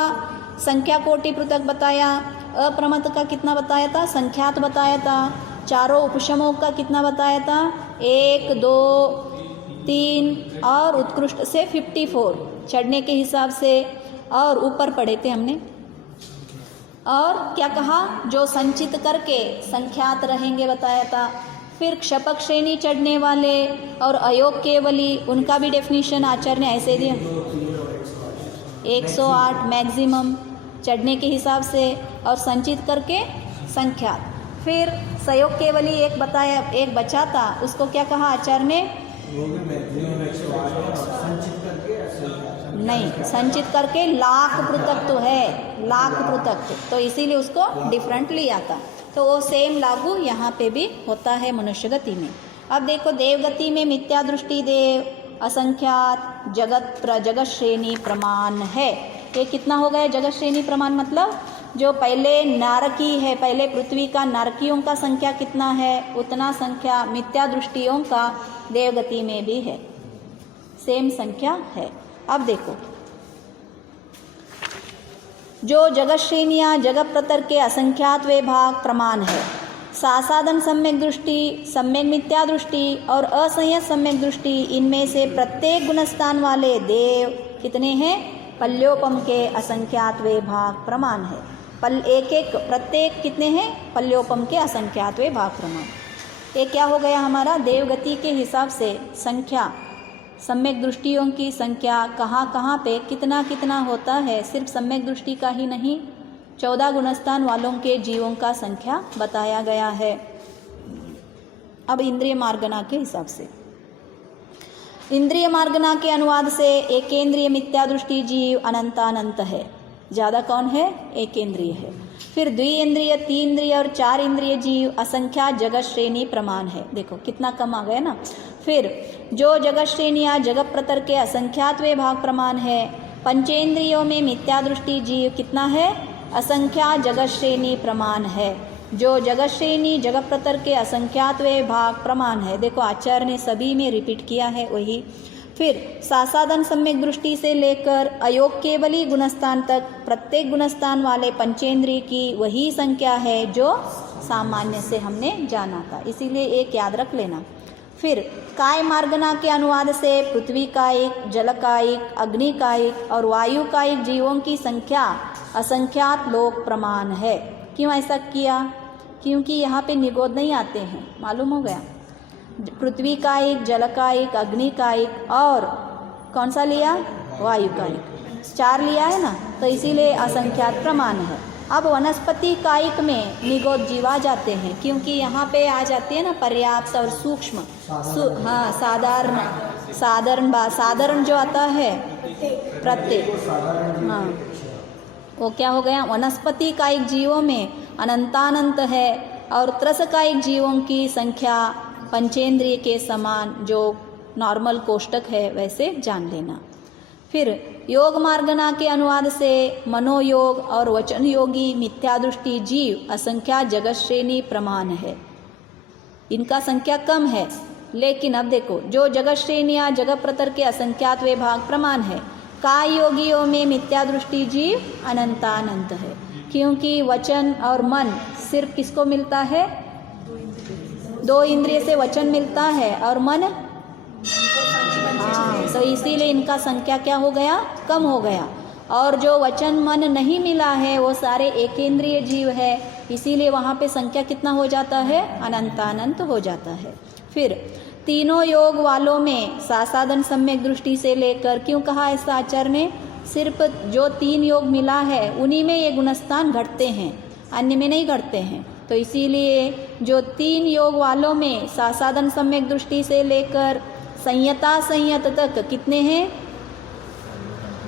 संख्या कोटि पृथक बताया। अप्रमत्त का कितना बताया था? संख्यात बताया था। चारों उपशमों का कितना बताया था? 1 2 3 और उत्कृष्ट से 54 चढ़ने के हिसाब से, और ऊपर पढ़े थे हमने। और क्या कहा? जो संचित करके संख्यात रहेंगे बताया था। फिर क्षपक श्रेणी चढ़ने वाले और अयोग केवली, उनका भी डेफिनेशन आचार्य ने ऐसे दिया, 108 मैक्सिमम चढ़ने के हिसाब से, और संचित करके संख्यात। फिर सहयोग केवली एक बताया, एक बचा था, उसको क्या कहा आचार्य ने? नहीं, संचित करके लाख पृथक तो है, लाख पृथक, तो इसीलिए उसको डिफरेंट लिया था। तो वो सेम लागू यहाँ पे भी होता है मनुष्य गति में। अब देखो, देवगति में मिथ्या दृष्टि देव, असंख्यात, जगत श्रेणी प्रमाण है। ये कितना हो गया जगत श्रेणी प्रमाण? मतलब जो पहले नारकी है, पहले पृथ्वी का नारकियों का संख्या कितना है, उतना संख्या मिथ्या दृष्टियों का देवगति में भी है, सेम संख्या है। अब देखो, जो जगत श्रेणियाँ जगत प्रतर के असंख्यात वे भाग प्रमाण है। सासाधन सम्यक दृष्टि, सम्यक मिथ्या दृष्टि और असंयत सम्यक दृष्टि, इनमें से प्रत्येक गुणस्थान वाले देव कितने हैं? पल्योपम के असंख्यात वे भाग प्रमाण है। एक एक प्रत्येक कितने हैं? पल्योपम के असंख्यात वे भाग प्रमाण। ये क्या हो गया हमारा? देवगति के हिसाब से संख्या, सम्यक दृष्टियों की संख्या कहाँ कहाँ पे कितना कितना होता है, सिर्फ सम्यक दृष्टि का ही नहीं, 14 गुणस्थान वालों के जीवों का संख्या बताया गया है। अब इंद्रिय मार्गना के हिसाब से, इंद्रिय मार्गना के अनुवाद से एकेंद्रिय मिथ्या दृष्टि जीव अनंतानंत है। ज़्यादा कौन है? एकेंद्रिय है। फिर द्विइंद्रिय, 3 इंद्रिय और 4 इंद्रिय जीव असंख्यात जगत श्रेणी प्रमाण है। देखो कितना कम आ गया ना। फिर जो जगत श्रेणियाँ जगत प्रतर के असंख्यात वे भाग प्रमाण है। पंचेंद्रियों में मिथ्या दृष्टि जीव कितना है? असंख्यात जगत श्रेणी प्रमाण है। जो जगत श्रेणी जगत प्रतर के असंख्यात वे भाग प्रमाण है। देखो आचार्य ने सभी में रिपीट किया है वही। फिर सासाधन सम्यक दृष्टि से लेकर अयोग केवली गुणस्थान तक प्रत्येक गुणस्थान वाले पंचेंद्रिय की वही संख्या है जो सामान्य से हमने जाना था, इसीलिए एक याद रख लेना। फिर काय मार्गना के अनुवाद से पृथ्वी कायिक, जल कायिक, अग्नि कायिक और वायु कायिक जीवों की संख्या असंख्यात लोक प्रमाण है। क्यों ऐसा किया? क्योंकि यहाँ पे निगोद नहीं आते हैं, मालूम हो गया। पृथ्वी कायिक, जल कायिक, अग्नि कायिक और कौन सा लिया? वायु कायिक, 4 लिया है ना, तो इसीलिए असंख्यात प्रमाण है। अब वनस्पति कायिक में निगोद जीव आ जाते हैं, क्योंकि यहाँ पे आ जाती है ना पर्याप्त और सूक्ष्म। हाँ, साधारण जो आता है प्रत्येक, हाँ, वो क्या हो गया? वनस्पति कायिक जीवों में अनंतानंत है और त्रसकायिक जीवों की संख्या पंचेंद्रिय के समान, जो नॉर्मल कोष्टक है वैसे जान लेना। फिर योग मार्गना के अनुवाद से मनोयोग और वचन योगी मिथ्या दृष्टि जीव असंख्या जगत श्रेणी प्रमाण है। इनका संख्या कम है, लेकिन अब देखो जो जगत श्रेणियाँ जगत प्रतर के असंख्यात वे भाग प्रमाण है। काय योगियों में मिथ्या दृष्टि जीव अनंतानंत है, क्योंकि वचन और मन सिर्फ किसको मिलता है? 2 इंद्रिय से वचन मिलता है और मन, हाँ, तो इसीलिए इनका संख्या क्या हो गया? कम हो गया। और जो वचन मन नहीं मिला है वो सारे एकेंद्रिय जीव है, इसीलिए वहाँ पे संख्या कितना हो जाता है? अनंतानंत हो जाता है। फिर तीनों योग वालों में सासाधन सम्यक दृष्टि से लेकर, क्यों कहा ऐसा आचार्य ने? सिर्फ जो 3 योग मिला है उन्हीं में ये गुणस्थान घटते हैं, अन्य में नहीं घटते हैं। तो इसीलिए जो 3 योग वालों में सासाधन सम्यक दृष्टि से लेकर संयता संयत तक कितने हैं?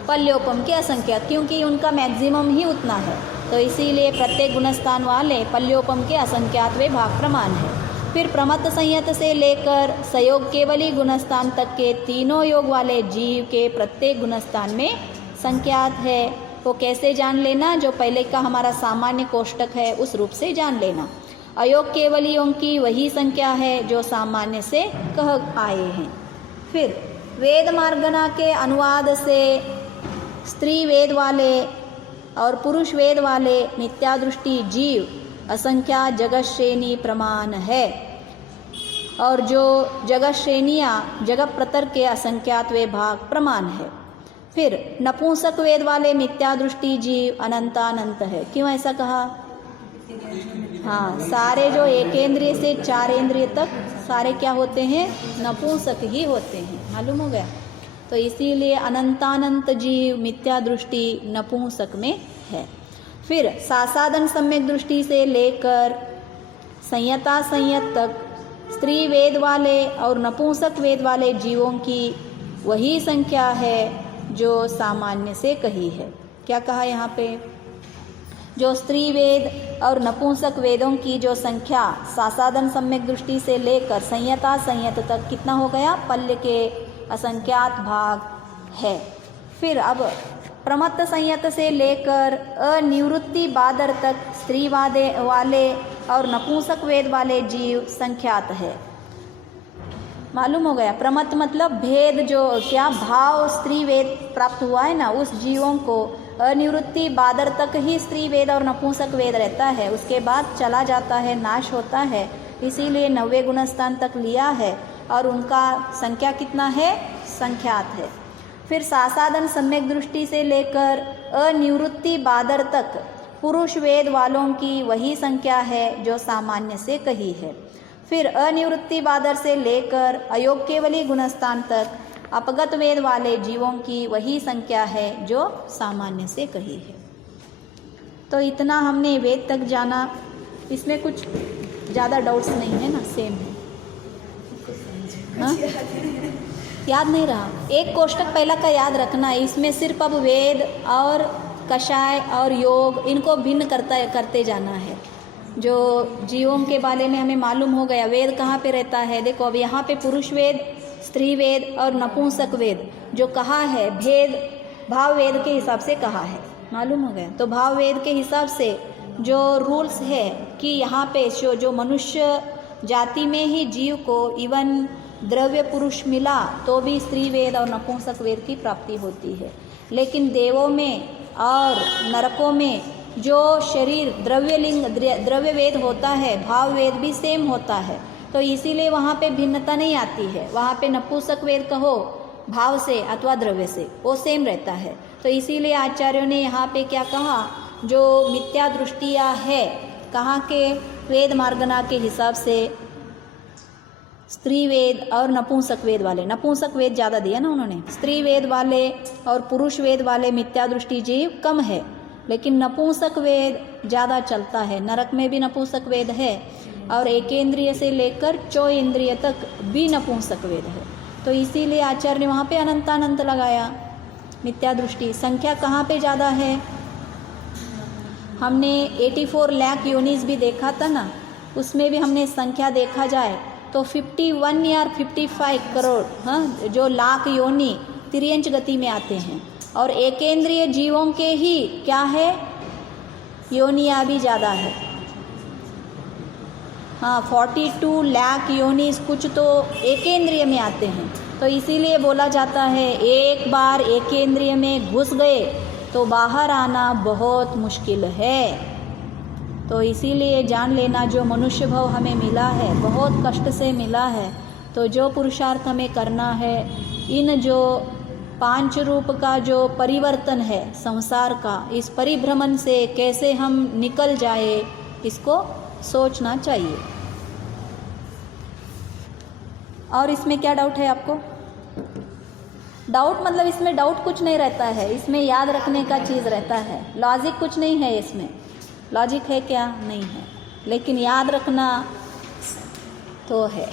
पल्योपम के असंख्यात, क्योंकि उनका मैक्सिमम ही उतना है, तो इसीलिए प्रत्येक गुणस्थान वाले पल्योपम के असंख्यात वे भाग प्रमाण है। फिर प्रमत्त संयत से लेकर सयोग केवली गुणस्थान तक के तीनों योग वाले जीव के प्रत्येक गुणस्थान में संख्यात है। वो कैसे जान लेना? जो पहले का हमारा सामान्य कोष्टक है उस रूप से जान लेना। अयोग केवलियों की वही संख्या है जो सामान्य से कह आए हैं। फिर वेद मार्गना के अनुवाद से स्त्री वेद वाले और पुरुष वेद वाले मिथ्या दृष्टि जीव असंख्या जगत श्रेणी प्रमाण है, और जो जगत श्रेणियाँ जगत प्रतर के असंख्यात वे भाग प्रमाण है। फिर नपुंसक वेद वाले मिथ्या दृष्टि जीव अनंतानंत है। क्यों ऐसा कहा? हाँ, सारे जो एकेंद्रिय से 4 इंद्रिय तक सारे क्या होते हैं? नपुंसक ही होते हैं। मालूम हो गया? तो इसीलिए अनंतानंत जीव मिथ्या दृष्टि नपुंसक में है। फिर सासाधन सम्यक दृष्टि से लेकर संयता संयत तक स्त्री वेद वाले और नपुंसक वेद वाले जीवों की वही संख्या है जो सामान्य से कही है। क्या कहा यहाँ पे? जो स्त्री वेद और नपुंसक वेदों की जो संख्या सासाधन सम्यक दृष्टि से लेकर संयता संयत तक कितना हो गया? पल्य के असंख्यात भाग है। फिर अब प्रमत्त संयत से लेकर अनिवृत्ति बादर तक स्त्री वाले और नपुंसक वेद वाले जीव संख्यात है। मालूम हो गया? प्रमत्त मतलब भेद, जो क्या भाव स्त्री वेद प्राप्त हुआ है ना, उस जीवों को अनिवृत्ति बादर तक ही स्त्री वेद और नपुंसक वेद रहता है, उसके बाद चला जाता है, नाश होता है। इसीलिए 90 गुणस्थान तक लिया है और उनका संख्या कितना है? संख्यात है। फिर सासाधन सम्यक दृष्टि से लेकर अनिवृत्ति बादर तक पुरुष वेद वालों की वही संख्या है जो सामान्य से कही है। फिर अनिवृत्ति बादर से लेकर अयोग केवली गुणस्थान तक अपगत वेद वाले जीवों की वही संख्या है जो सामान्य से कही है। तो इतना हमने वेद तक जाना। इसमें कुछ ज़्यादा डाउट्स नहीं है ना? सेम है। हाँ? याद नहीं रहा? एक कोष्टक पहला का याद रखना है। इसमें सिर्फ अब वेद और कषाय और योग इनको भिन्न करते जाना है। जो जीवों के बारे में हमें मालूम हो गया वेद कहाँ पे रहता है। देखो अब यहाँ पे पुरुष वेद, स्त्री वेद और नपुंसक वेद जो कहा है, भेद भाव वेद के हिसाब से कहा है। मालूम हो गया? तो भाव वेद के हिसाब से जो रूल्स है कि यहाँ पे जो मनुष्य जाति में ही जीव को इवन द्रव्य पुरुष मिला तो भी स्त्री वेद और नपुंसक वेद की प्राप्ति होती है, लेकिन देवों में और नरकों में जो शरीर द्रव्य वेद होता है, भाव वेद भी सेम होता है। तो इसीलिए वहाँ पे भिन्नता नहीं आती है। वहाँ पे नपुंसक वेद कहो भाव से अथवा द्रव्य से, वो सेम रहता है। तो इसीलिए आचार्यों ने यहाँ पे क्या कहा, जो मिथ्या दृष्टियाँ है कहाँ के? वेद मार्गना के हिसाब से स्त्री वेद और नपुंसक वेद वाले, नपुंसक वेद ज़्यादा दिया ना उन्होंने, स्त्री वेद वाले और पुरुष वेद वाले मिथ्या दृष्टि जीव कम है, लेकिन नपुंसक वेद ज़्यादा चलता है। नरक में भी नपुंसक वेद है और एकेंद्रिय से लेकर 4 इंद्रिय तक भी नपुंसक वेद है। तो इसीलिए आचार्य ने वहाँ पे अनंतानंत लगाया। मिथ्या दृष्टि संख्या कहाँ पे ज़्यादा है? हमने 84 लाख योनिस भी देखा था ना, उसमें भी हमने संख्या देखा जाए तो 51 या 55 करोड़, हाँ, जो लाख योनि तिर्यंच गति में आते हैं। और एकेंद्रिय जीवों के ही क्या है, योनियाँ भी ज़्यादा है। हाँ, 42 लाख योनिस कुछ तो एकेंद्रिय में आते हैं। तो इसीलिए बोला जाता है एक बार एकेंद्रिय में घुस गए तो बाहर आना बहुत मुश्किल है। तो इसीलिए जान लेना, जो मनुष्य भाव हमें मिला है बहुत कष्ट से मिला है, तो जो पुरुषार्थ हमें करना है, इन जो 5 रूप का जो परिवर्तन है संसार का, इस परिभ्रमण से कैसे हम निकल जाए, इसको सोचना चाहिए। और इसमें क्या डाउट है आपको? डाउट मतलब इसमें डाउट कुछ नहीं रहता है, इसमें याद रखने का चीज़ रहता है। लॉजिक कुछ नहीं है इसमें, लॉजिक है क्या? नहीं है, लेकिन याद रखना तो है।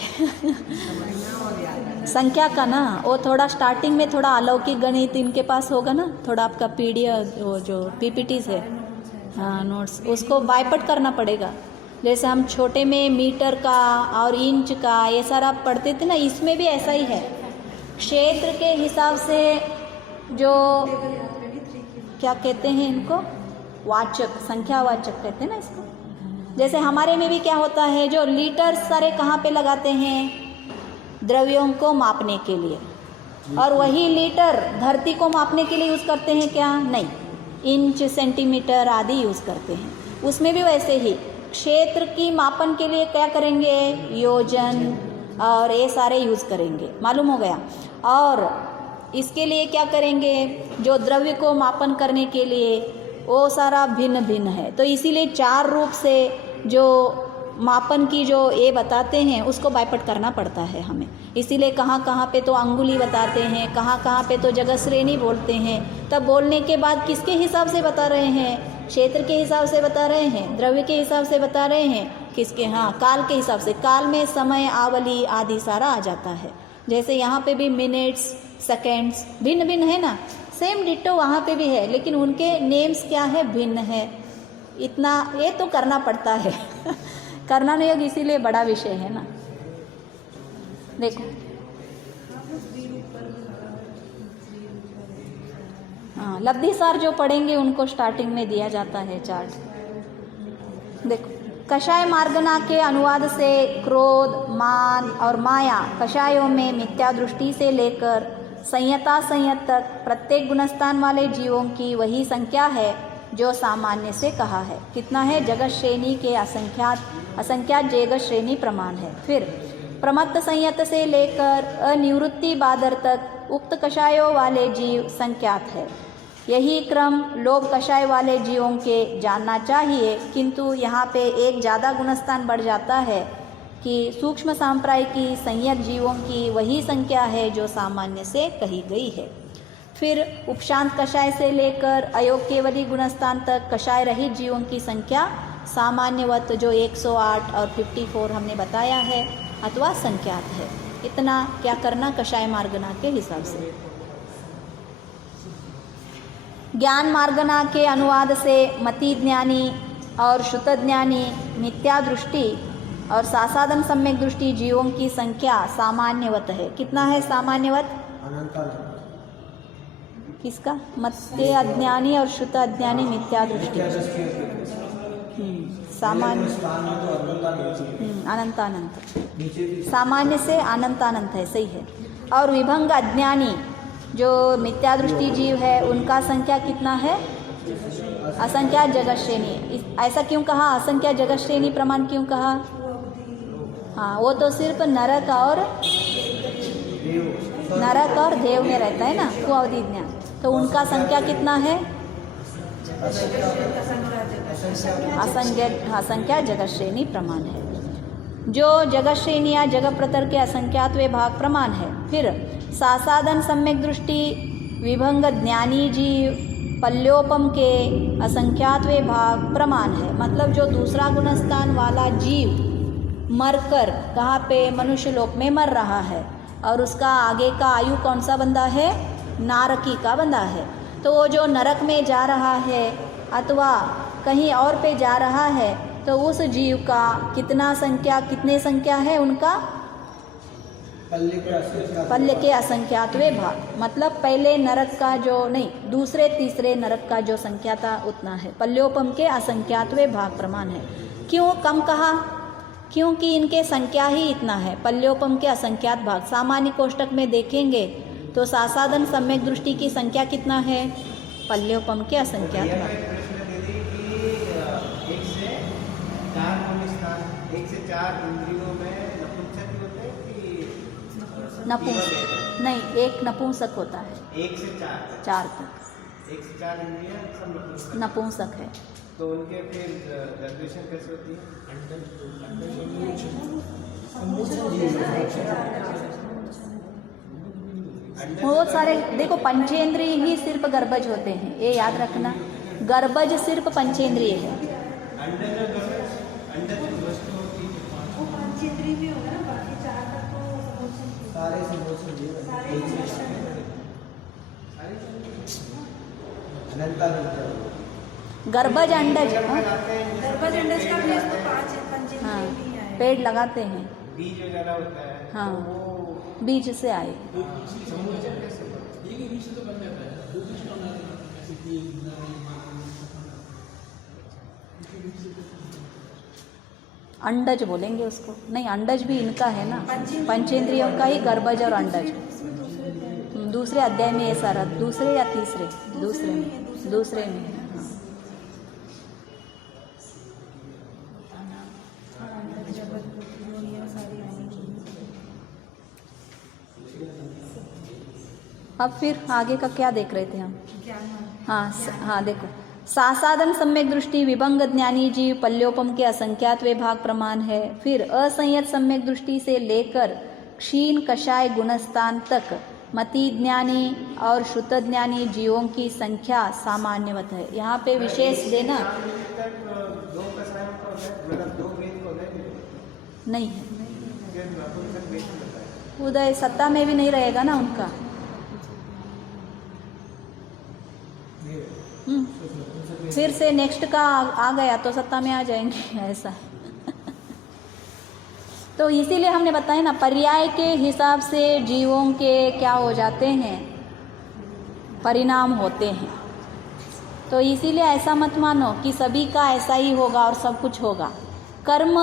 संख्या का ना वो थोड़ा स्टार्टिंग में थोड़ा अलौकिक गणित इनके पास होगा ना, थोड़ा आपका पीडीएफ वो जो पीपीटीज है, हाँ नोट्स, उसको बायपट करना पड़ेगा। जैसे हम छोटे में मीटर का और इंच का ये सारा पढ़ते थे ना, इसमें भी ऐसा ही है। क्षेत्र के हिसाब से जो क्या कहते हैं इनको, वाचक, संख्यावाचक कहते हैं ना इसको। जैसे हमारे में भी क्या होता है, जो लीटर सारे कहाँ पे लगाते हैं, द्रव्यों को मापने के लिए, और वही लीटर धरती को मापने के लिए यूज़ करते हैं क्या? नहीं, इंच सेंटीमीटर आदि यूज़ करते हैं। उसमें भी वैसे ही क्षेत्र की मापन के लिए क्या करेंगे, योजन और ये सारे यूज़ करेंगे, मालूम हो गया। और इसके लिए क्या करेंगे, जो द्रव्य को मापन करने के लिए वो सारा भिन्न भिन्न है। तो इसीलिए 4 रूप से जो मापन की जो ये बताते हैं उसको बायपट करना पड़ता है हमें। इसीलिए कहाँ कहाँ पे तो अंगुली बताते हैं, कहाँ कहाँ पे तो जगह श्रेणी बोलते हैं। तब बोलने के बाद किसके हिसाब से बता रहे हैं, क्षेत्र के हिसाब से बता रहे हैं, द्रव्य के हिसाब से बता रहे हैं, किसके, हाँ काल के हिसाब से। काल में समय, आवली आदि सारा आ जाता है। जैसे यहाँ पे भी मिनट्स, सेकेंड्स भिन्न भिन्न है ना, सेम डिट्टो वहाँ पे भी है, लेकिन उनके नेम्स क्या है, भिन्न है। इतना ये तो करना पड़ता है। करना नहीं होगा, इसीलिए बड़ा विषय है ना। देखो हाँ, लब्धि सार जो पढ़ेंगे उनको स्टार्टिंग में दिया जाता है चार्ट। देखो, कषाय मार्गना के अनुवाद से क्रोध, मान और माया कषायों में मिथ्या दृष्टि से लेकर संयता संयत तक प्रत्येक गुणस्थान वाले जीवों की वही संख्या है जो सामान्य से कहा है। कितना है, जगत श्रेणी के असंख्यात जगत श्रेणी प्रमाण है। फिर प्रमत्त संयत से लेकर अनिवृत्ति बादर तक उक्त कषायों वाले जीव संख्यात है। यही क्रम लोभ कषाय वाले जीवों के जानना चाहिए, किंतु यहाँ पे एक ज़्यादा गुणस्थान बढ़ जाता है कि सूक्ष्म सांप्राय की संयत जीवों की वही संख्या है जो सामान्य से कही गई है। फिर उपशांत कषाय से लेकर अयोग केवली गुणस्थान तक कषाय रहित जीवों की संख्या सामान्यवत जो 108 और 54 हमने बताया है अथवा संख्यात है। इतना क्या करना, कषाय मार्गना के हिसाब से। ज्ञान मार्गना के अनुवाद से मति ज्ञानी और श्रुत ज्ञानी मिथ्या दृष्टि और सासाधन सम्यक दृष्टि जीवों की संख्या सामान्यवत है। कितना है सामान्यवत? किसका? मत्य अज्ञानी और श्रुत अज्ञानी मिथ्या दृष्टि सामान्य अनंतानंत, सामान्य से अनंतानंत है, सही है। और विभंग अज्ञानी जो मिथ्या दृष्टि जीव है उनका संख्या कितना है? असंख्यात जगत श्रेणी। ऐसा क्यों कहा, असंख्यात जगत श्रेणी प्रमाण क्यों कहा? हाँ, वो तो सिर्फ नरक और देव में रहता है ना, वो अवधि ज्ञान, तो उनका संख्या कितना है? असंख्यात जगत श्रेणी प्रमाण है। जो जगत श्रेणी या जगत प्रतर के असंख्यातवे भाग प्रमाण है। फिर सासादन सम्यक दृष्टि विभंग ज्ञानी जीव पल्योपम के असंख्यातवे भाग प्रमाण है। मतलब जो दूसरा गुणस्थान वाला जीव मरकर कहाँ पे मनुष्य लोक में मर रहा है और उसका आगे का आयु कौन सा बंधा है, नारकी का बंधा है, तो वो जो नरक में जा रहा है अथवा कहीं और पे जा रहा है तो उस जीव का कितने संख्या है उनका, पल्य के असंख्यातवे भाग। मतलब पहले नरक का जो नहीं, दूसरे तीसरे नरक का जो संख्या था उतना है। पल्योपम के असंख्यातवे भाग प्रमाण है। क्यों कम कहा? क्योंकि इनके संख्या ही इतना है। पल्योपम के असंख्यात भाग सामान्य कोष्टक में देखेंगे तो सासादन सम्यक दृष्टि की संख्या कितना है, पल्योपम के असंख्यात भाग। एक से चार इंद्रियों में नपुंसक होते हैं कि नपुंसक नहीं, एक नपुंसक होता है। एक से चार तक एक से चार इंद्रियां सब नपुंसक है। तो उनके फिर ग्रेजुएशन कैसे होती है? बहुत सारे देखो, पंचेंद्रिय ही सिर्फ गर्भज होते हैं, ये याद रखना। गर्भज सिर्फ पंचेंद्रिय है। गर्भज अंडज, गर्भज अंडज का भी इसको 5 पंचेंद्रिय हाँ, भी है। पेड़ लगाते हैं। बीज वगैरह होता है हाँ, तो वो बीज से आए। समुच्चय कैसे होता है? एक बीज से तो बन जाता है, दो बीज का होना है, ऐसे कि अंडज बोलेंगे उसको, नहीं अंडज भी इनका है ना, पंचेंद्रियों का ही गर्भज और अंडज। दूसरे अध्याय में ये सारा, दूसरे या तीसरे, दूसरे में है। अब फिर आगे का क्या देख रहे थे हम? हाँ देखो, सासादन सम्यक दृष्टि विभंग ज्ञानी जीव पल्योपम के असंख्यातवे भाग प्रमाण है। फिर असंयत सम्यक दृष्टि से लेकर क्षीण कषाय गुणस्थान तक मति ज्ञानी और श्रुत ज्ञानी जीवों की संख्या सामान्यवत है। यहाँ पे विशेष देना दो कसायों का होता है, मतलब दो वेद होते हैं नहीं है, नपुंसक वेद होता है। उदय सत्ता में भी नहीं रहेगा ना उनका। फिर से नेक्स्ट का आ गया तो सत्ता में आ जाएंगे, ऐसा है। तो इसीलिए हमने बताया ना, पर्याय के हिसाब से जीवों के क्या हो जाते हैं, परिणाम होते हैं। तो इसीलिए ऐसा मत मानो कि सभी का ऐसा ही होगा और सब कुछ होगा। कर्म,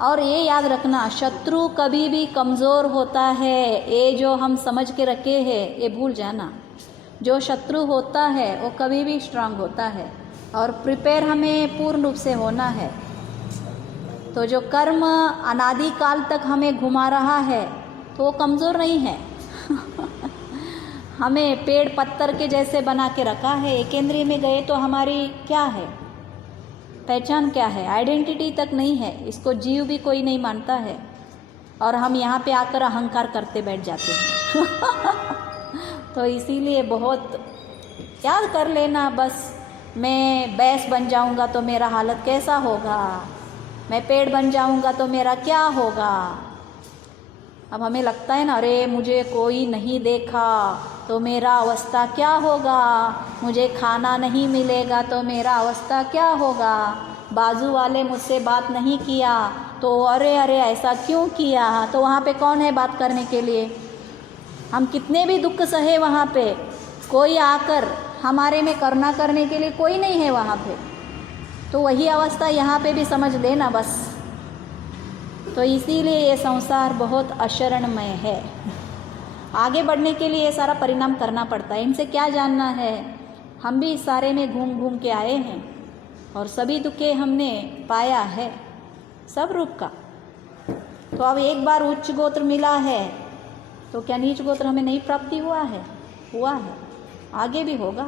और ये याद रखना, शत्रु कभी भी कमज़ोर होता है, ये जो हम समझ के रखे हैं ये भूल जाना। जो शत्रु होता है वो कभी भी स्ट्रांग होता है, और प्रिपेयर हमें पूर्ण रूप से होना है। तो जो कर्म अनादिकाल तक हमें घुमा रहा है तो वो कमज़ोर नहीं है। हमें पेड़ पत्थर के जैसे बना के रखा है। एकेंद्रिय में गए तो हमारी क्या है, पहचान क्या है, आइडेंटिटी तक नहीं है। इसको जीव भी कोई नहीं मानता है, और हम यहाँ पे आकर अहंकार करते बैठ जाते हैं। तो इसीलिए बहुत याद कर लेना, बस मैं भैंस बन जाऊंगा तो मेरा हालत कैसा होगा, मैं पेड़ बन जाऊंगा तो मेरा क्या होगा। अब हमें लगता है ना, अरे मुझे कोई नहीं देखा तो मेरा अवस्था क्या होगा, मुझे खाना नहीं मिलेगा तो मेरा अवस्था क्या होगा, बाजू वाले मुझसे बात नहीं किया तो अरे ऐसा क्यों किया। तो वहाँ पे कौन है बात करने के लिए? हम कितने भी दुख सहे, वहाँ पे कोई आकर हमारे में करना करने के लिए कोई नहीं है वहाँ पे। तो वही अवस्था यहाँ पे भी समझ लेना बस। तो इसीलिए ये संसार बहुत अशरणमय है। आगे बढ़ने के लिए ये सारा परिणाम करना पड़ता है। इनसे क्या जानना है, हम भी इस सारे में घूम घूम के आए हैं और सभी दुखे हमने पाया है, सब रूप का। तो अब एक बार उच्च गोत्र मिला है तो क्या नीच गोत्र हमें नहीं प्राप्ति हुआ है? हुआ है, आगे भी होगा।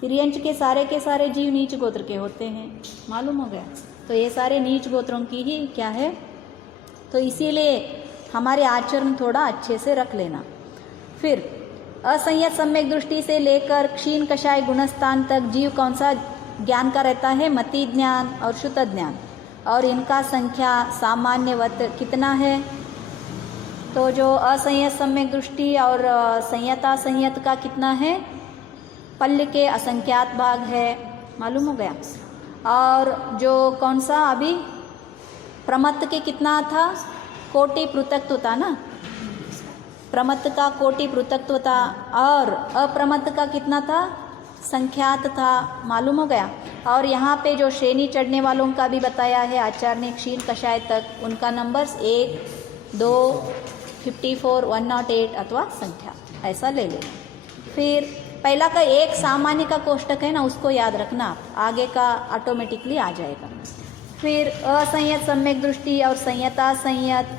तिर्यंच के सारे जीव नीच गोत्र के होते हैं, मालूम हो गया। तो ये सारे नीच गोत्रों की ही क्या है, तो इसीलिए हमारे आचरण थोड़ा अच्छे से रख लेना। फिर असंयत सम्यक दृष्टि से लेकर क्षीण कषाय गुणस्थान तक जीव कौन सा ज्ञान का रहता है? मति ज्ञान और शुद्ध ज्ञान, और इनका संख्या सामान्यवत कितना है? तो जो असंयत सम्यक दृष्टि और संयता संयत का कितना है? पल्ल के असंख्यात भाग है, मालूम हो गया। और जो कौन सा अभी प्रमत्त के कितना था? कोटि पृथक्त्व था ना, प्रमत्त का कोटि पृथक्त्व था, और अप्रमत्त का कितना था? संख्यात था, मालूम हो गया। और यहाँ पे जो श्रेणी चढ़ने वालों का भी बताया है आचार्य ने क्षीण कषाय तक, उनका नंबर्स 1, 2, 54, 108 अथवा संख्या ऐसा ले लेना। फिर पहला का एक सामान्य का कोष्टक है ना, उसको याद रखना आप, आगे का ऑटोमेटिकली आ जाएगा। फिर असंयत सम्यक दृष्टि और संयता संयत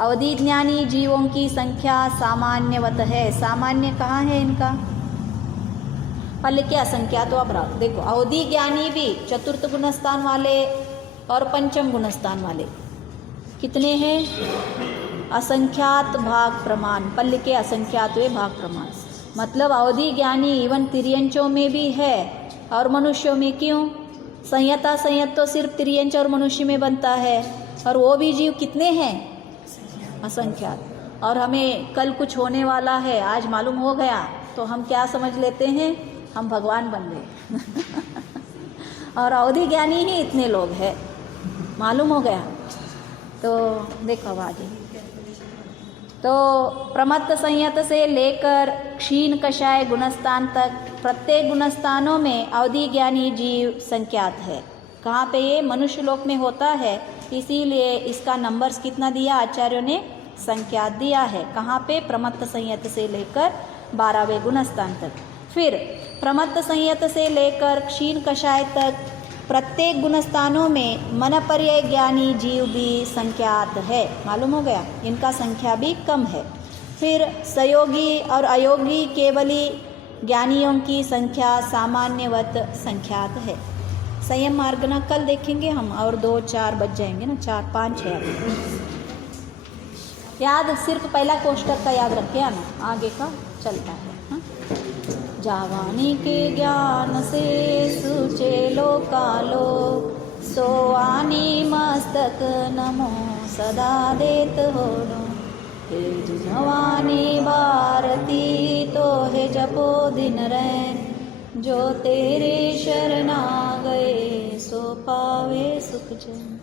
अवधि ज्ञानी जीवों की संख्या सामान्यवत है। सामान्य कहाँ है इनका? पल्ल के असंख्यात तो अब देखो, अवधि ज्ञानी भी चतुर्थ गुणस्थान वाले और पंचम गुणस्थान वाले कितने हैं? असंख्यात भाग प्रमाण, पल्ल के असंख्यात वे भाग प्रमाण, मतलब अवधि ज्ञानी इवन तिर्यंचों में भी है और मनुष्यों में। क्यों? संयता संयत तो सिर्फ तिर्यंच और मनुष्य में बनता है, और वो भी जीव कितने हैं? असंख्यात। और हमें कल कुछ होने वाला है, आज मालूम हो गया, तो हम क्या समझ लेते हैं? हम भगवान बन गए और अवधि ज्ञानी ही इतने लोग हैं, मालूम हो गया। तो देखो अब आगे, तो प्रमत्त संयत से लेकर क्षीण कषाय गुणस्थान तक प्रत्येक गुणस्थानों में अवधि ज्ञानी जीव संख्यात है। कहाँ पे? ये मनुष्य लोक में होता है, इसीलिए इसका नंबर्स कितना दिया आचार्यों ने? संख्यात दिया है। कहाँ पे? प्रमत्त संयत से लेकर 12वें गुणस्थान तक। फिर प्रमत्त संयत से लेकर क्षीण कषाय तक प्रत्येक गुणस्थानों में मनपर्यय ज्ञानी जीव भी संख्यात है, मालूम हो गया, इनका संख्या भी कम है। फिर सहयोगी और अयोगी केवली ज्ञानियों की संख्या सामान्यवत संख्यात है। संयम मार्ग ना कल देखेंगे हम, और 2, 4 बच जाएंगे ना, 4, 5 है याद। सिर्फ पहला कोष्टक का याद रखे आना, आगे का चलता है। हाँ? जावानी के ज्ञान से सूचे लोकालोक, सोआनी मस्तक नमो सदा देत हो। तेज जवानी भारती तो है जपो दिन रैन, जो तेरे शरणा गए सो पावे सुख जन।